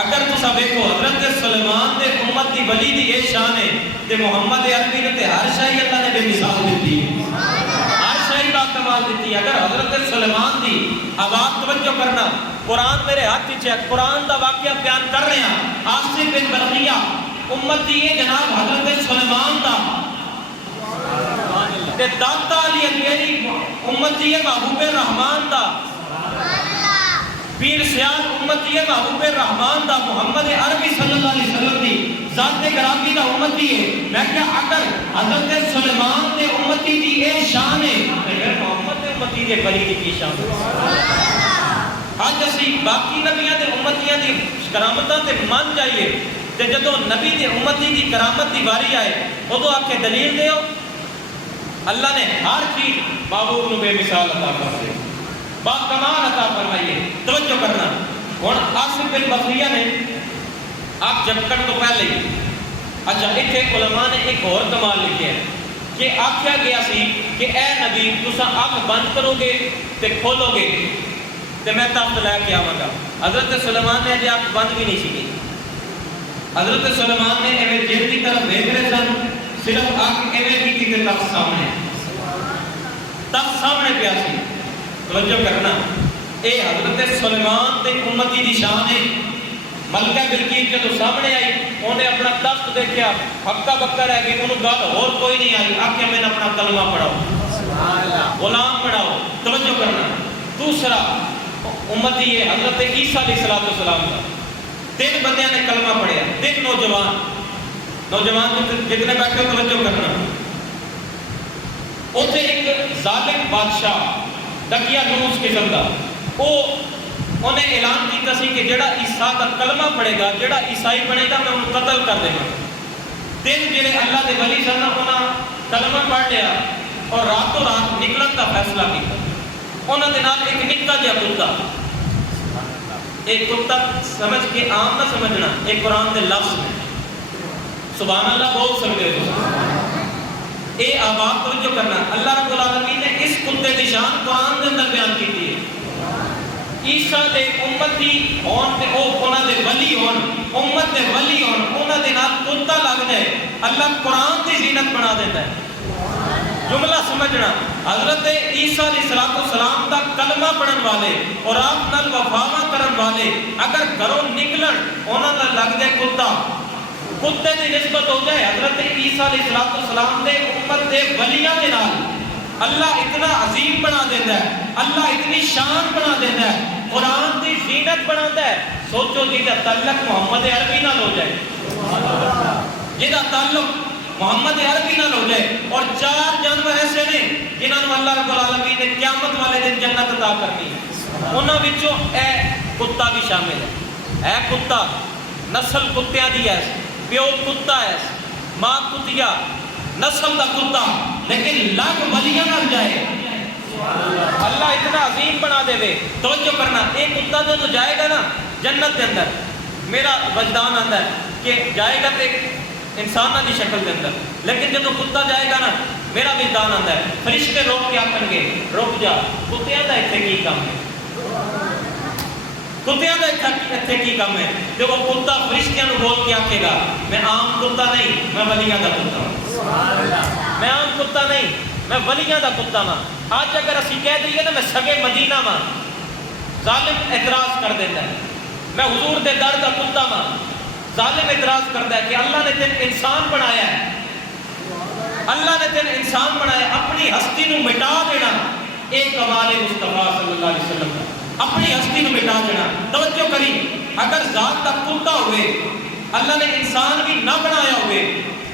اگر تسا دیکھو حضرت سلیمان دے امت دی ولی دی یہ شان ہے تے محمد عربی نے تے ہر شاہی اللہ نے بے مثال دیتی ہر شاہی با کمال دیتی. اگر حضرت سلیمان دی اب آپ توجہ کرنا قرآن میرے ہاتھ پیچھے قرآن دا واقعہ بیان کر رہے ہیں. آصف بن برقیہ امت دی یہ جناب حضرت سلیمان دا تے داتا علی اکبری امت دی یہ محبوب الرحمان دا پیر سیال امتی ہے محبوب الرحمان دا محمد عربی صلی اللہ علیہ وسلم دی ذات گرامی دا امتی ہے. میں کیا اگر حضرت سلیمان دے امتی دی اے شان ہے اگر محمد دے امتی دے ولی دی کی شان ہے. آج اسی باقی نبیاں دے امتیاں دی کرامتاں تے مان جائیے تے جدو نبی دے امتی دی کرامت دی باری آئے ادو آ کے دلیل دیو. اللہ نے ہر چیز بابور نو بے مثال عطا کر دے با کمال عطا فرمائیے. توجہ کرنا ہوں آصف بن برقیہ نے آپ جھپکن تو پہلے اچھا اتنے علماء نے ایک اور کمال لکھا ہے کہ آخیا گیا سی کہ اے نبی تسا اکھ بند کرو گے تے کھولو گے تے میں تخت لے کے آواں گا. حضرت سلیمان نے اجے اکھ بند بھی نہیں سی کی. حضرت سلیمان نے ایویں جن کی طرف دیکھ رہے سن صرف اکھ ایویں کی تے تخت سامنے پیا سی. توجہ کرنا اے حضرت سلیمان تے امتی دی شان ہے. ملکہ بلقیس جدو سامنے آئی انہیں اپنا تخت دیکھا ہکا بکا رہ گئی انہوں گل اور کوئی نہیں آئی آکھیا میں نے اپنا کلمہ پڑھاؤ غلام پڑھاؤ. توجہ کرنا دوسرا امتی ہے حضرت عیسیٰ علیہ السلام کا 3 بندیاں نے کلمہ پڑھیا 3 نوجوان نوجوان جتنے بیٹھے توجہ کرنا، اتنے ایک ظالم بادشاہ دقیانوس قسم کا، انہیں اعلان کیتا سی کہ جڑا عیسیٰ کا کلمہ پڑھے گا، جڑا عیسائی بنے گا، میں انہوں قتل کر دے گا۔ تین جڑے اللہ دے ولی سن انہاں کلمہ پڑھ لیا اور راتوں رات نکلن کا فیصلہ کیا۔ انہاں دے نال ایک نکا جہا کتا، ایک کتا سمجھ کے عام نہ سمجھنا، ایک قرآن دے لفظ میں سبحان اللہ بول سکتے ہو۔ اے آباد توجہ کرنا، اللہ رب العالمین نے اس کتے دی شان قرآن دے اندر بیان کی ہے۔ عیسیٰ دے امتی ہون تے او انہاں دے ولی ہون، امت دے ولی ہون، انہاں دے نال کتا لگ جائے، اللہ قرآن دی زینت بنا دیتا ہے۔ جملہ سمجھنا، حضرت عیسیٰ علیہ السلام دا کلمہ پڑھن والے اور آپ نال وفاوا کرن والے اگر گھروں نکلن انہاں دا لگ جائے کتا، کتے دی نسبت ہو جائے حضرت عیسیٰ علیہ السلام دے امت دے ولیاں دے نال، اللہ اتنا عظیم بنا دیتا ہے، اللہ اتنی شان بنا دیتا ہے، قرآن دی زینت بنا ہے۔ سوچو جیدہ تعلق محمد عربی نال ہو جائے، جیدہ تعلق محمد عربی نال ہو جائے، اور 4 جانور ایسے نے جنہوں نے اللہ رب العالمین نے قیامت والے دن جنت عطا کرنی ہے، انہوں وچوں اے کتا بھی شامل ہے۔ اے کتا نسل کتیاں دی ہے، پیو کتا ہے، ماں کتیا، نسل دا کتا، لیکن لگ ولیاں نال جائے، اللہ اتنا عظیم بنا دے وے۔ توجہ کرنا، ایک کتا جو جائے گا نا جنت کے اندر، میرا وجدان آتا ہے کہ جائے گا تے انسانہ دی شکل کے اندر، لیکن جب کتا جائے گا نا میرا وجدان آتا ہے فرشتے روک کے آکھن گے رک جا، کتیاں دا اتنے کی کام ہے، کتیاں دا اتنے کی کام ہے۔ جب وہ کتا فرشتیاں نو بول کے آکھے گا میں عام کتا نہیں، میں ولیاں دا کتا ہوں، میں عام کتا نہیں، میں ولیاں دا کتا ہاں۔ آج اگر اسی کہہ دئیے نا میں سگے مدینہ ہاں، ظالم اعتراض کر دیتا ہے، میں حضور دے در دا کتا ہاں، ظالم اعتراض کرتا ہے کہ اللہ نے تین انسان بنایا ہے، اللہ نے تین انسان بنایا، اپنی ہستی نو مٹا دینا، ایک کمال مصطفیٰ صلی اللہ علیہ وسلم کا، اپنی ہستی نو مٹا دینا۔ توجہ کری، اگر ذات دا کتا ہوئے، اللہ نے انسان بھی نہ بنایا ہوئے،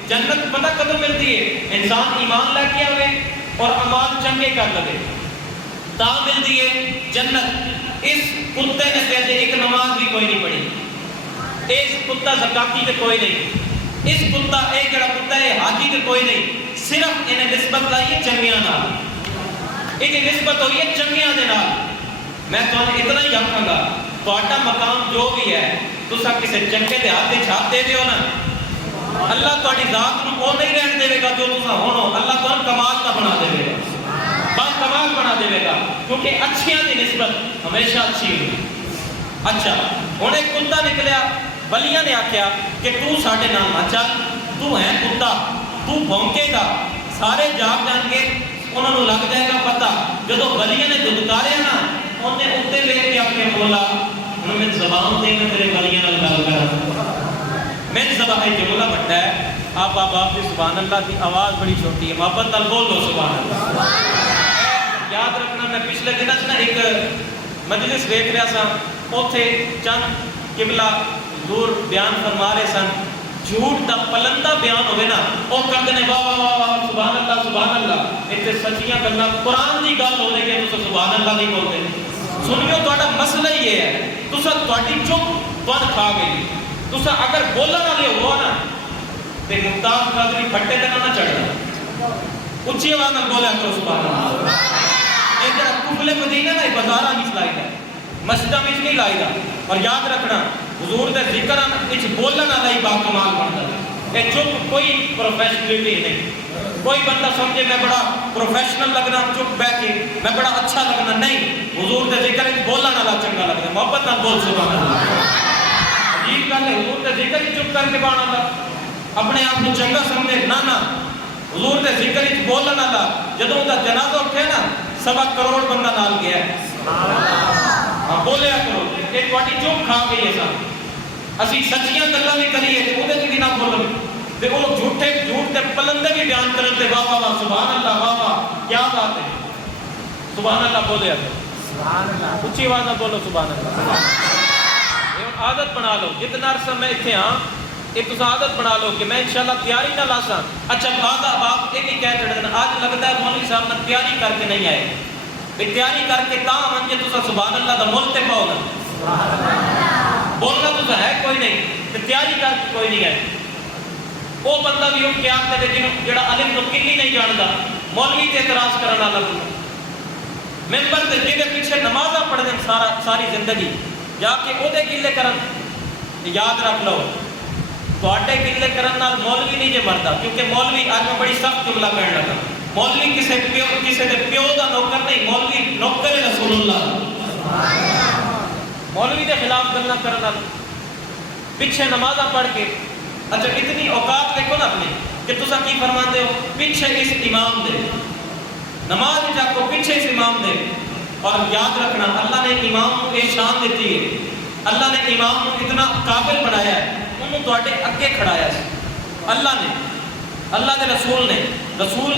جنت پتہ کدوں ملتی ہے؟ انسان ایمان لے کے ہوئے اور اعمال چنگے کر لگے تا ملتی ہے جنت۔ اس کتے نے کہتے ایک نماز بھی کوئی نہیں پڑھی، اس کتا زکاتی تے کوئی نہیں، اس کتا ایک جڑا کتا ہے حاجی تے کوئی نہیں، صرف انہیں نسبت لائی ہے چنگیاں نال، انہیں نسبت ہوئی ہے چنگیاں دے نال۔ میں تو اتنا ہی آکھاں گا، تہاڈا مقام جو بھی ہے تساں کسے چنگے دے ہاتھ تے چھاپ دے دیو نا، اللہ تہاڈی ذات نو وہ نہیں رہن دے گا جو تساں ہونو، اللہ تہاڈا کمال کا بنا دے گا، با کمال بنا دے گا، کیونکہ اچھیاں دی نسبت ہمیشہ اچھی ہوئی۔ اچھا ہن ایک کتا نکلیا، ولیاں نے آکھیا کہ تو ساڈے نال نہ چل، تو ہے کتا، تو بھونکے گا، سارے جاگ جان کے انہوں نے لگ جائے گا پتہ۔ جدو ولیاں نے دھتکاریا نا، انہیں اتنے لے کے آکے بولا انہوں نے زبان دے میں تیرے ولیاں نال گل کرا، میں زبان ہے جملہ بڑھتا ہے، آپ دی سبحان اللہ دی آواز بڑی چھوٹی ہے، محبت نال بول دو سبحان اللہ۔ یاد رکھنا، میں پچھلے دن نا ایک مجلس دیکھ رہا سا، اوتھے چند قبلہ حضور بیان فرما رہے سن، جھوٹ دا پلندہ بیان ہوئے نا او کردے نے واہ واہ واہ سبحان اللہ سبحان اللہ، اتنے سچیاں گلاں قرآن دی گل ہو رہی ہے، تساں سبحان اللہ نہیں بولتے۔ سنیو تہاڈا مسئلہ یہ ہے، تساں تہاڈی چپ بن کھا گئی، تساں اگر بولن والے ہو نا تے ممتاز قادری پھٹے تے نہ چڑھنا، اچھی آواز نال بولیا کرو سبحان اللہ۔ اے جڑا کفل مدینہ نا بازاراں وچ لائی دا، مسجداں وچ نہیں لائی دا، اور یاد رکھنا حضور دے ذکر وچ بولن والا ہی با کمال بندا ہے۔ اے چپ کوئی پروفیشنلٹی نہیں، کوئی بندہ سمجھے میں بڑا پروفیشنل لگنا چپ بیٹھ کے میں بڑا اچھا لگنا، نہیں، حضور دے ذکر وچ بولن والا چنگا لگدا، محبت نال بول سبحان اللہ۔ عجیب گل ہے، حضور دے ذکر وچ چپ کر کے بانا والا اپنے آپ کو چنگا سمجھے، نہ حضور دے ذکر وچ بولن والا جدوں دا جنازہ اٹھے نا 1.25 کروڑ بندہ نال گیا ہے، ہاں بولیا کرو، اے تہاڈی چپ کھا گئی ہے سن، اسی سچیاں گلاں بھی کریے تے اودے وچ بھی نہ بولو تے او جھوٹے جھوٹ تے پلندے بھی بیان کرن تے واہ واہ واہ سبحان اللہ واہ واہ کیا بات ہے، سبحان اللہ بولیا کرو، سبحان اللہ، اونچی آواز نہ بولو سبحان اللہ۔ یہ عادت بنا لو، جتنا عرصہ میں اتنے ہاں یہ تو عادت بنا لو کہ میں انشاءاللہ تیاری نہ لاسا. اچھا بعد آپ یہ بھی کہہ چڑھتے ہیں آج لگتا ہے مولوی صاحب نے تیاری کر کے نہیں آئے. بھی تیاری کر کے تا منجے تو سبحان اللہ دا مول تے پاؤ نا. بولنا تو ہے کوئی نہیں، تیاری کر کے کوئی نہیں ہے. وہ بندہ بھی ہوں کیا آتے ہیں جڑا علم تو کلی نہیں جانتا، مولوی تے اعتراض کرنا لگا ممبر تے جہے پیچھے نمازاں پڑھ دیں ساری زندگی جا کے وہ گلے کرن. یاد رکھ لو تواڈے گلے کرن نال مولوی نہیں جے مردا، کیونکہ مولوی اج میں بڑی سخت جملہ کہن لگا، مولوی کسے دے پیو دا نوکر نہیں، مولوی نوکر رسول اللہ. مولوی دے خلاف گلاں کرن نال پیچھے نمازاں پڑھ کے. اچھا اتنی اوقات دیکھو نا اپنی کہ تسا کی فرماندے ہو پیچھے اس امام دے نماز جا کو پیچھے اس امام دے. اور یاد رکھنا اللہ نے امام کو یہ شان دیتی ہے، اللہ نے امام کو اتنا قابل بنایا ہے، انہوں تواڈے اگے کھڑایا ہے. اللہ نے، اللہ دے رسول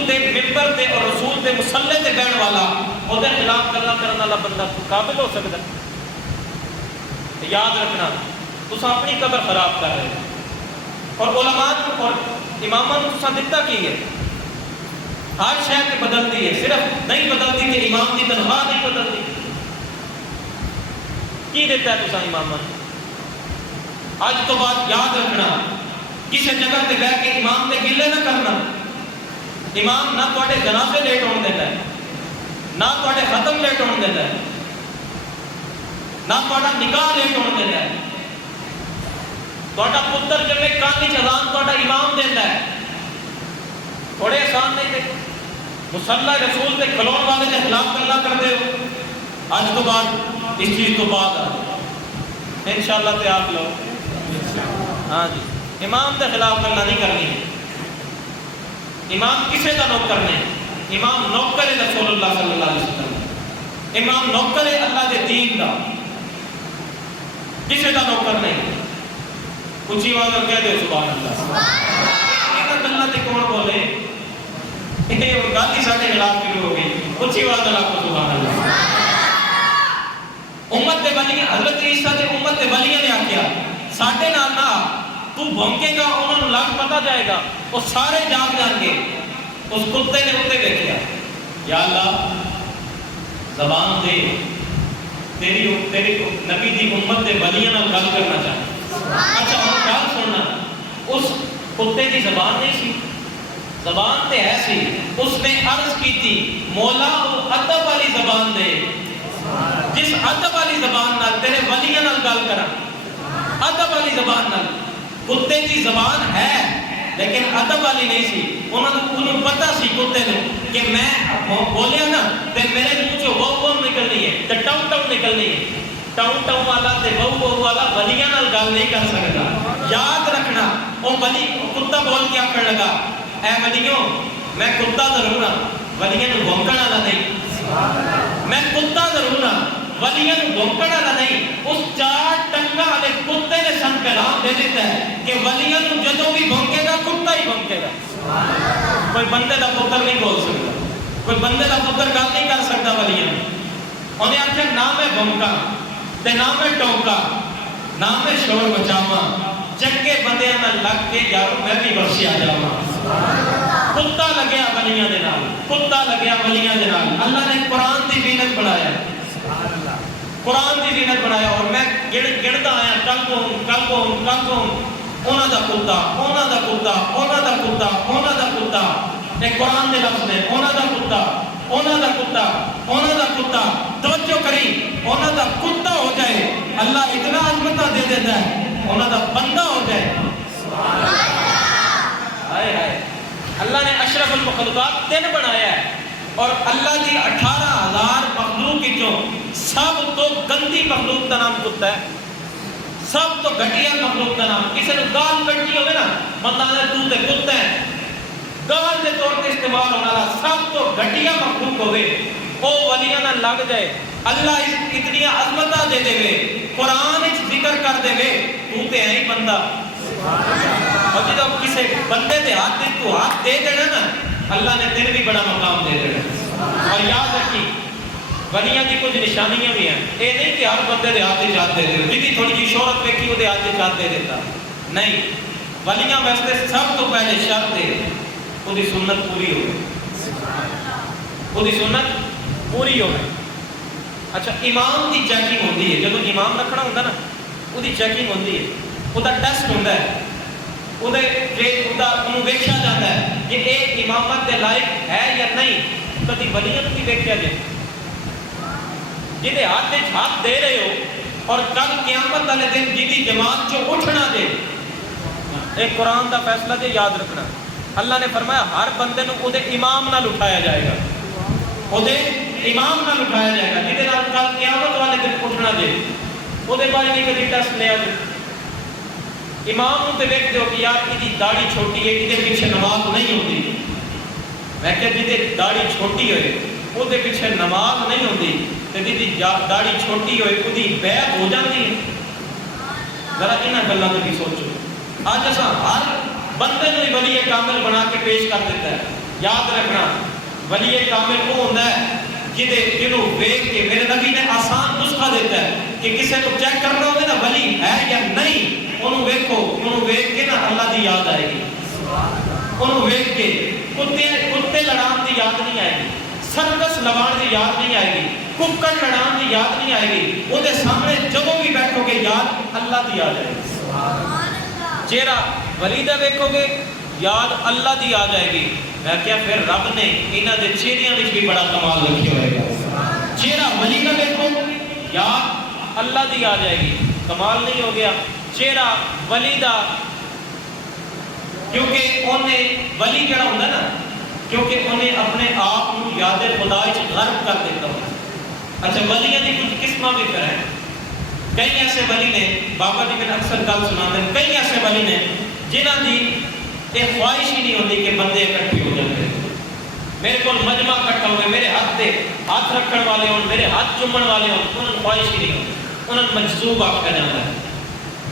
دے ممبر تے اور رسول دے مصلی تے بہن والا او دے خلاف گلاں کرن والا بندہ قابل ہو سکدا. یاد رکھنا تسا اپنی قبر خراب کر رہے ہو. اور علماء اور اماماں نے تسا دتا کی ہے، ہر شے تے بدلتی ہے، صرف نہیں بدلتی کہ امام کی تنخواہ نہیں بدلتی. کی دیتا ہے تسا اماماں نے؟ اج تو بعد یاد رکھنا کسی جگہ تے بیٹھ کے امام دے گلے نہ کرنا. امام نہ تواڈے جنازے لیٹ ہون دیتا ہے، نہ تواڈے ختم لیٹ ہون دیتا ہے، نہ تواڈا نکاح لیٹ ہون دیتا ہے. تواڈا پتر جمے کانی چلان تواڈا امام دیندا ہے. تھوڑے آسان نہیں تھے. مصلی رسول تے کھلون والے دے خلاف گلاں کردے ہو. اج تو بعد اس چیز تو بعد انشاءاللہ تے آپ لوگ ہاں جی امام دے خلاف گلاں نہیں کرنی. امام کسے دا نوکر نہیں، امام نوکر ہے رسول اللہ صلی اللہ علیہ وسلم. امام نوکر ہے اللہ دے دین دا، کسے دا نوکر نہیں. اچھی آواز اور کہہ دے سبحان اللہ. یہ گلاں تے کون بولے؟ یہ گل ہی ساڈے خلاف شروع ہو گئی. اچھی آواز نال آکھو سبحان اللہ. امت دے ولیاں حضرت عیسیٰ دے امت دے ولیاں نے آکھیا ساڈے نال نہ تو بھونکے گا انہوں نے لگ پتا جائے گا، وہ سارے جاگ جان گے. اس کتے نے اتنے دیکھا یا اللہ زبان دے تیری نبی دی امت دے ولیاں نال گل کرنا چاہتا. اچھا ہم گل سننا، اس کتے دی زبان نہیں سی، زبان تے ہے سی. اس نے عرض کی تھی مولا وہ ادب والی زبان دے، جس ادب والی زبان نال تیرے ولیاں نال گل کرا. ادب والی زبان نال. کتے دی زبان ہے لیکن ادب والی نہیں سی. انہوں پتا سی کتے نے کہ میں بولیا نا تے میرے منہ چوں وہ وہ نکلنی ہے تے ٹاؤ ٹاؤ نکلنی ہے. ٹاؤ ٹاؤ والا تے وہ وہ والا ولیاں نال گل نہیں کر سکتا. یاد رکھنا وہ ولی کتا بول کے آکھن لگا اے ولیوں میں کتا ضرور ہاں ولیاں نوں بھونکن والا نہیں. میں کتا ضرور ہاں ولیاں نوں بھونکن والا نہیں. اس 4 ٹنگاں والے کتے نے سن پیغام دے دیتا ہے کہ ولیاں نوں جدوں بھی بھونکے گا کتا ہی بھونکے گا. کوئی بندے دا پتر نہیں بول سکتا، کوئی بندے دا پتر گل نہیں کر سکتا ولیاں. انہیں آخیا نہ میں بھونکا تے نہ میں ٹونکا نہ میں شور مچاواں، چنگے بندیاں نال لگ کے یارو میں بھی بخشیا جاواں. کتا لگیا ولیاں دے نال، کتا لگیا ولیاں دے نال. اللہ نے قرآن دی زینت بنایا، قرآن دی زینت بنایا. اور میں گڑتا آیا کلبوں اونا دا کتا، اونا دا کتا، اونا دا کتا، اونا دا کتا. ایک قرآن دے لفظ نے اونا دا کتا، اونا دا کتا، اونا دا کتا. توجہ کری اونا دا کتا ہو جائے اللہ اتنا عظمتہ دے دیتا ہے اونا دا بندہ ہو جائے. اللہ نے اشرف المخلوقات 3 بنایا ہے اور اللہ کی 18,000 مخلوق کی جو سب تو گندی مخلوق کا نام کتا ہے. سب تو گھٹیا مخلوق کا نام. کسی نے گال کٹی ہوگی نا مطلب تو تے کتا ہے گال کے طور پہ استعمال ہونا رہا. سب تو گھٹیا مخلوق ہوگی وہ ولیاں نہ لگ جائے. اللہ اتنی عظمتہ دے دے گے قرآن ذکر کر دے گے تو تے ہے ہی بندہ. اور جب کسی بندے دے ہاتھ تو ہاتھ دے دینا نا اللہ نے تیرے بھی بڑا مقام دے دینا. اور یاد رکھی ولیاں کی کچھ نشانیاں بھی ہیں. یہ نہیں کہ ہر بندے دے ہاتھ ہاتھ دے دے. جی تھوڑی جی شہرت ویکھی وہ ہاتھ ہاتھ دے دیتا نہیں. ولیاں واسطے سب تو پہلے شرط ہے وہ سنت پوری ہو، وہ سنت پوری ہو۔ اچھا امام کی چیکنگ ہوتی ہے، جب امام رکھنا ہوتا نا وہ چیکنگ ہوتی ہے، وہ ٹیسٹ ہوتا ہے، وہ ویکھیا جاتا ہے کہ ایک امامت کے لائق ہے یا نہیں۔ کبھی ولیاں بھی ویکھیا جائے جہاں ہاتھ ہاتھ دے رہے ہو اور کل قیامت والے دن جی جماعت چ اٹھنا دے، ایک قرآن کا فیصلہ جی یاد رکھنا، اللہ نے فرمایا ہر بندے نو وہ امام نال اٹھایا جائے گا، وہ امام نال اٹھایا جائے گا جہدے نال کل قیامت والے دن اٹھنا دے، وہ بارے نہیں کبھی ٹیسٹ لیا جائے۔ امام تے ویکھ دیو کہ یار یہ داڑھی چھوٹی ہے، یہ پیچھے نماز نہیں ہوتی، میں کہ جی داڑھی چھوٹی ہوئے وہ پیچھے نماز نہیں ہوتی، جی داڑھی چھوٹی ہوئے وہ بیعت ہو جاتی ہے۔ ذرا انہاں گلاں تے بھی سوچو، اج اساں ہر بندے نوں ولی کامل بنا کے پیش کر دیتا ہے۔ یاد رکھنا ولی کامل وہ ہوتا ہے جنہوں ویکھ کے میرے نبی نے آسان نسخہ دیتا ہے کہ کسی کو چیک کرنا ہوگا نا ولی ہے یا نہیں، انہوں ویکھو، انہوں ویکھ کے نا اللہ دی یاد آئے گی، انہوں ویکھ کے کتے لڑان دی یاد نہیں آئے گی، سرکس لوان دی یاد نہیں آئے گی، ککڑ لڑان دی یاد نہیں آئے گی، وہ دے سامنے جدوں بھی بیٹھو گے یاد اللہ دی یاد آئے گی۔ چہرہ ولی دا ویکھو گے یاد اللہ دی آ جائے گی۔ میں کیا پھر رب نے انہاں دے چہریاں وچ بھی بڑا کمال رکھیا ہوئے گا۔ چہرہ ولی دا ویکھو یاد اللہ دی آ جائے گی، کمال نہیں ہو گیا چہرہ ولی دا، کیونکہ انہیں ولی جڑا ہوندا نا، کیونکہ انہیں اپنے آپ کو یاد خدا وچ غرق کر دیتا ہوں۔ اچھا ولیاں دی کچھ قسماں بھی پھر ہیں، کئی ایسے ولی نے، بابا جی میں اکثر گل سناتے ہیں، کئی ایسے ولی نے جنہاں دی ایک خواہش ہی نہیں ہوتی کہ بندے اکٹھے ہو جاتے، میرے کو مجمع اکٹھا ہوئے، میرے ہاتھ دے ہاتھ رکھن والے ہوں، میرے ہاتھ چومن والے ہوں، انہوں نے خواہش ہی نہیں ہوتی، انہوں نے مجذوب آکھا جاتا ہے،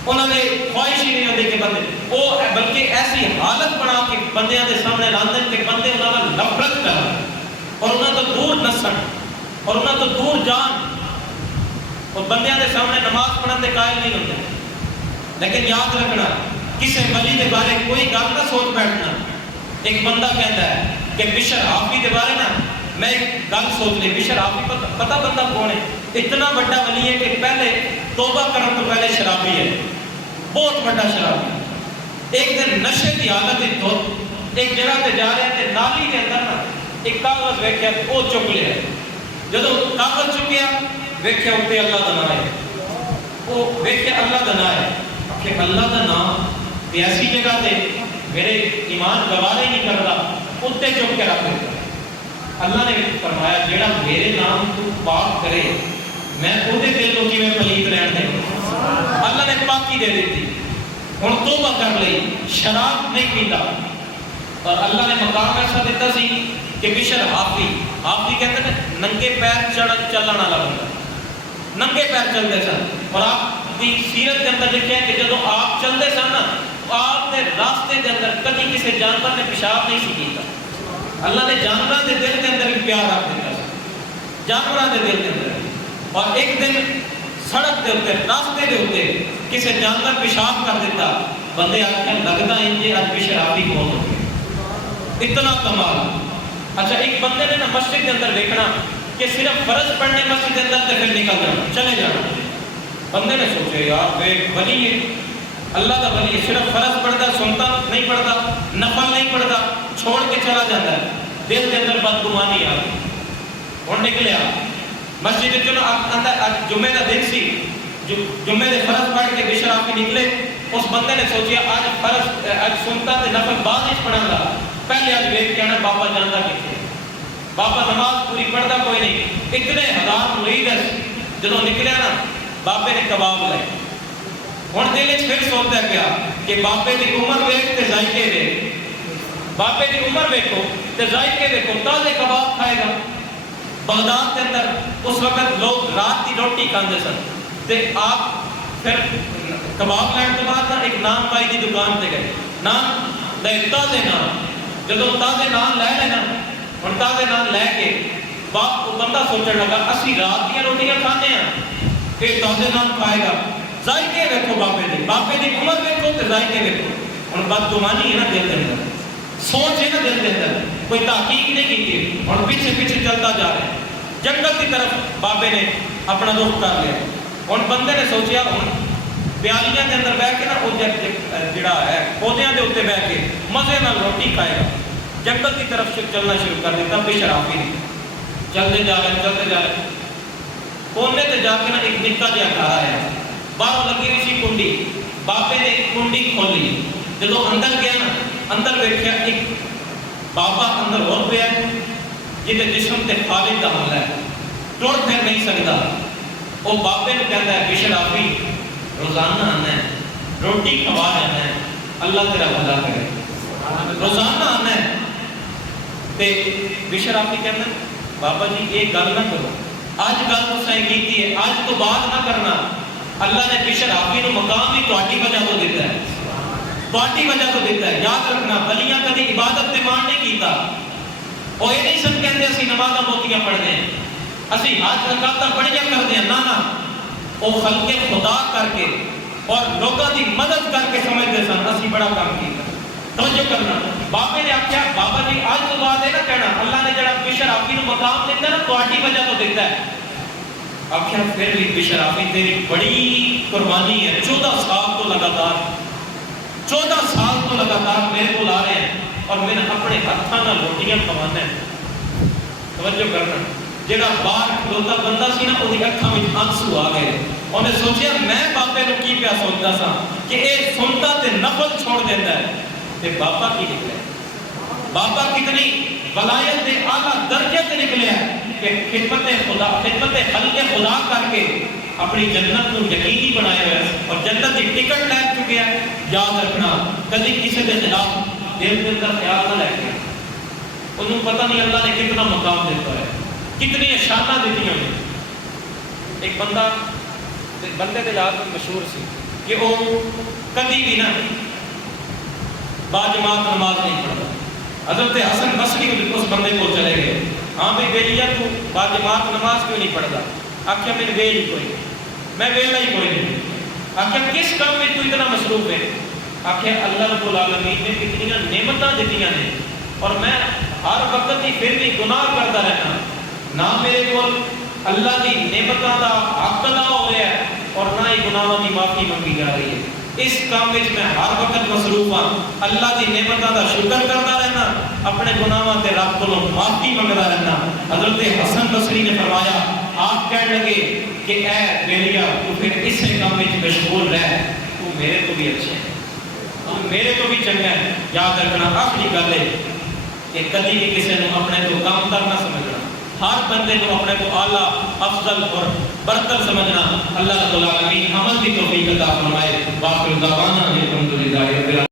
انہوں نے خواہش ہی نہیں ہوتی کہ بندے وہ، بلکہ ایسی حالت بنا کے بندیاں دے سامنے لاندے کہ بندے انہوں نے نفرت کرن اور انہوں تو دور نسن اور انہوں تو دور جان اور بندیاں دے سامنے نماز پڑھن دے قائل نہیں ہوتے۔ لیکن یاد رکھنا کسی ولی دے بارے کوئی گل نہ سوچ بیٹھنا۔ ایک بندہ کہتا ہے کہ بشر حافی دے بارے نا میں ایک گل سوچ لی، بشر حافی پتہ بندہ کون ہے؟ اتنا بڑا ولی ہے کہ پہلے توبہ کرنے تو پہلے شرابی ہے، بہت بڑا شرابی۔ ایک دن نشے کی حالت ایک جگہ تے جا رہے ہیں، نالی کے اندر نا ایک کاغذ ویکھیا وہ چک لیا، جب کاغذ چکیا ویکھیا اتنے اللہ کا نام ہے، وہ ویکھیا اللہ کا نام ہے کہ اللہ کا نام ایسی جگہ تے میرے ایمان گوارے نہیں کرتا، اتنے چک کے رکھ دیتا۔ اللہ نے فرمایا جیڑا میرے نام تو پاک کرے میں وہ دل کو کیویں پلیت رہن دے، اللہ نے پاکی دے دیتی، ہن توبہ کر لئی، شراب نہیں پیتا، اور اللہ نے مقام ایسا دیتا سی کہ بشر حافی کہتے ہیں ننگے پیر چلن والا بندہ، ننگے پیر چلتے سن، اور آپ کی سیرت کے اندر لکھا ہے کہ جب آپ چلتے سن نا آپ کے راستے کے اندر کبھی کسی جانور نے پیشاب نہیں سی کیتا۔ اللہ نے جانوروں کے دل کے اندر بھی پیار رکھ دیتا، جانوروں کے دل کے اندر، اور ایک دن سڑک کے اتنے راستے کے اتنے کسی جانور پیشاب کر دیتا، بندے آتے لگتا ہے یہ اج بھی شرابی کون ہو گئے، اتنا کمال۔ اچھا ایک بندے نے نا مسجد کے اندر دیکھنا کہ صرف فرض پڑھنے مسجد کے اندر پھر نکل جانا، چلے جانا، بندے نے سوچے یار ولی ہے، اللہ کا ولی ہے، صرف فرض پڑھتا، سنتا نہیں پڑھتا، نفل نہیں پڑھتا، چھوڑ کے چلا جاتا ہے، دل کے اندر بدگمانی آ گئی، اور نکلیا مسجد چلو اندر جمعے کا دن سی، جمعے کے فرض پڑھ کے بشر آپ کے نکلے، اس بندے نے سوچیا آج فرض آج سنتا تے نفل بعد ہی پڑھا گا، پہلے آج ویٹ کہنا بابا جانتا کتنے، بابا نماز پوری پڑھتا کوئی نہیں، اتنے ہزار مرید ہے، جدو نکلیا نا بابے نے کباب لائے، ہوں دل پھر سوچتا پیا کہ بابے کی عمر ویک تے ذائقے ویک، بابے کی عمر ویکو تے ذائقے ویکو، تازے کباب کھائے گا۔ بغداد کے اندر اس وقت لوگ رات کی روٹی کھاندے سن، تے آپ پھر کباب لین کے بعد ایک نان پائی کی دکان تے گئے، نان لے تازے نان، جدو تازے نان لے لینا، اور تازے نان لے کے باپ بندہ سوچنے لگا اسی رات کی روٹیاں کھانے ہیں، کہ تازے نان کھائے گا، ذائقے ویکھو بابے دی عمر ویکھو تے ذائقے ویکھو، ہوں بدگمانی ہے نا دل کے اندر، سوچ ہے نا دل کے اندر، کوئی تحقیق نہیں کی، اور پیچھے پیچھے چلتا جا رہا ہے، جنگل کی طرف بابے نے اپنا رخ کر لیا۔ ہوں بندے نے سوچیا ہوں پیالیاں کے اندر بیٹھ کے نا وہ جڑا ہے پودیاں دے اتنے بیٹھ کے مزے نال روٹی کھائے گا، جنگل کی طرف چلنا شروع کر دیتا بشرافی نے، چلتے جا رہے کونے تے جا کے نا ایک نکا جہا گھر آیا، باہر لگی ہوئی سی کنڈی، بابے نے ایک کنڈی کھولی، جدو اندر گیا نا اندر ویکھیا ایک بابا اندر اور پیا جہدے جسم تے خالد دا حملہ ہے، ٹر پھر نہیں سکتا، وہ بابے نے کہتا ہے بشرافی روزانہ آنا ہے، روٹی کھوا جانا ہے، اللہ تیرا بھلا کرے، روزانہ آنا ہے۔ تے بشرافی کہتا ہے بابا جی یہ گل نہ کرو، آج گل تو صحیح کیتی ہے، آج تو بات نہ کرنا، اللہ نے بشرافی نو مقام بھی تہاڈی وجہ تو دیتا ہے، تہاڈی وجہ تو دیتا ہے، یاد رکھنا بلیاں کدی عبادت تے مان نہیں کیتا، وہ یہ نہیں سن کہندے اسی نمازاں موتیاں پڑھنے ہیں، اسی حج زکاتاں بڑیاں کردے ہیں، نہ وہ خلق خدا کر کے اور لوگوں کی مدد کر کے سمجھتے سن اسی بڑا کام کیا۔ توجہ کرنا، بابے نے آخیا بابا جی آج تو بات ہے نا کہنا اللہ نے جڑا بشرافی نو مقام دیتا ہے نا تہاڈی وجہ تو دیتا ہے۔ آخیا پھر بھی بشرافی تیری بڑی قربانی ہے، 14 سال تو لگاتار میرے کو آ رہے ہیں اور میں نے اپنے ہاتھوں نال روٹیاں کھوانا ہے۔ توجہ کرنا، جڑا باہر کھلوتا بندہ سی نا وہ اکھاں وچ آنسو آ گئے، انہیں سوچیا میں بابے نو کی پیا سوچتا سا کہ اے سنتا تے نفل چھوڑ دیتا ہے، تے بابا کی نکلے، بابا کتنی ولایت دے اعلیٰ درجے تے نکلے ہے کہ خدمت خلق خدا کر کے اپنی جنت کو یقینی بنایا ہوا ہے اور جنت کی ٹکٹ لے چکے ہیں۔ یاد رکھنا کبھی کسی کے خلاف دل کے اندر خیال نہ لے کے، انہوں پتہ نہیں اللہ نے کتنا مقام دیتا ہے، کتنی اشانہ دیتی ہیں۔ ایک بندے کے یاد میں مشہور سی کہ وہ کبھی بھی نہ باجماعت نماز نہیں پڑھتا، حضرت حسن بصری اس بندے کو چلے گئے، ہاں بھائی ویلیا تو باجماعت نماز کیوں نہیں پڑھتا؟ آخیا میرے ویل ہی کوئی، میں ویلا ہی کوئی نہیں۔ آخیا کس کام میں تو اتنا مصروف ہے؟ آخیا اللہ رب العالمین نے کتنی نعمتاں دیتی ہیں اور میں ہر وقت ہی پھر بھی گناہ کرتا رہنا، نہ میرے کو اللہ کی نعمتاں دا حق ادا ہو رہا ہے اور نہ ہی گناہوں کی معافی منگی جا رہی ہے۔ اس کام میں میں ہر وقت مصروف ہاں، اللہ کی نعمتاں دا شکر کرتا رہنا، اپنے گناہوں تے رب کو معافی منگتا رہنا۔ حضرت حسن بصری نے فرمایا، آپ کہنے لگے کہ اے ویلیا تو پھر اس کام میں مشغول رہ، تو میرے تو بھی اچھے ہیں، تو میرے تو بھی چنگا ہے۔ یاد رکھنا آخری گل ہے کہ کبھی بھی کسی نے اپنے کو کم تر نہ سمجھنا، ہر بندے کو اپنے کو اعلیٰ افضل اور برتر سمجھنا۔ اللہ رب العالمین عمل کی توفیق عطا فرمائے۔ واخر دعوانا الحمدللہ رب العالمین۔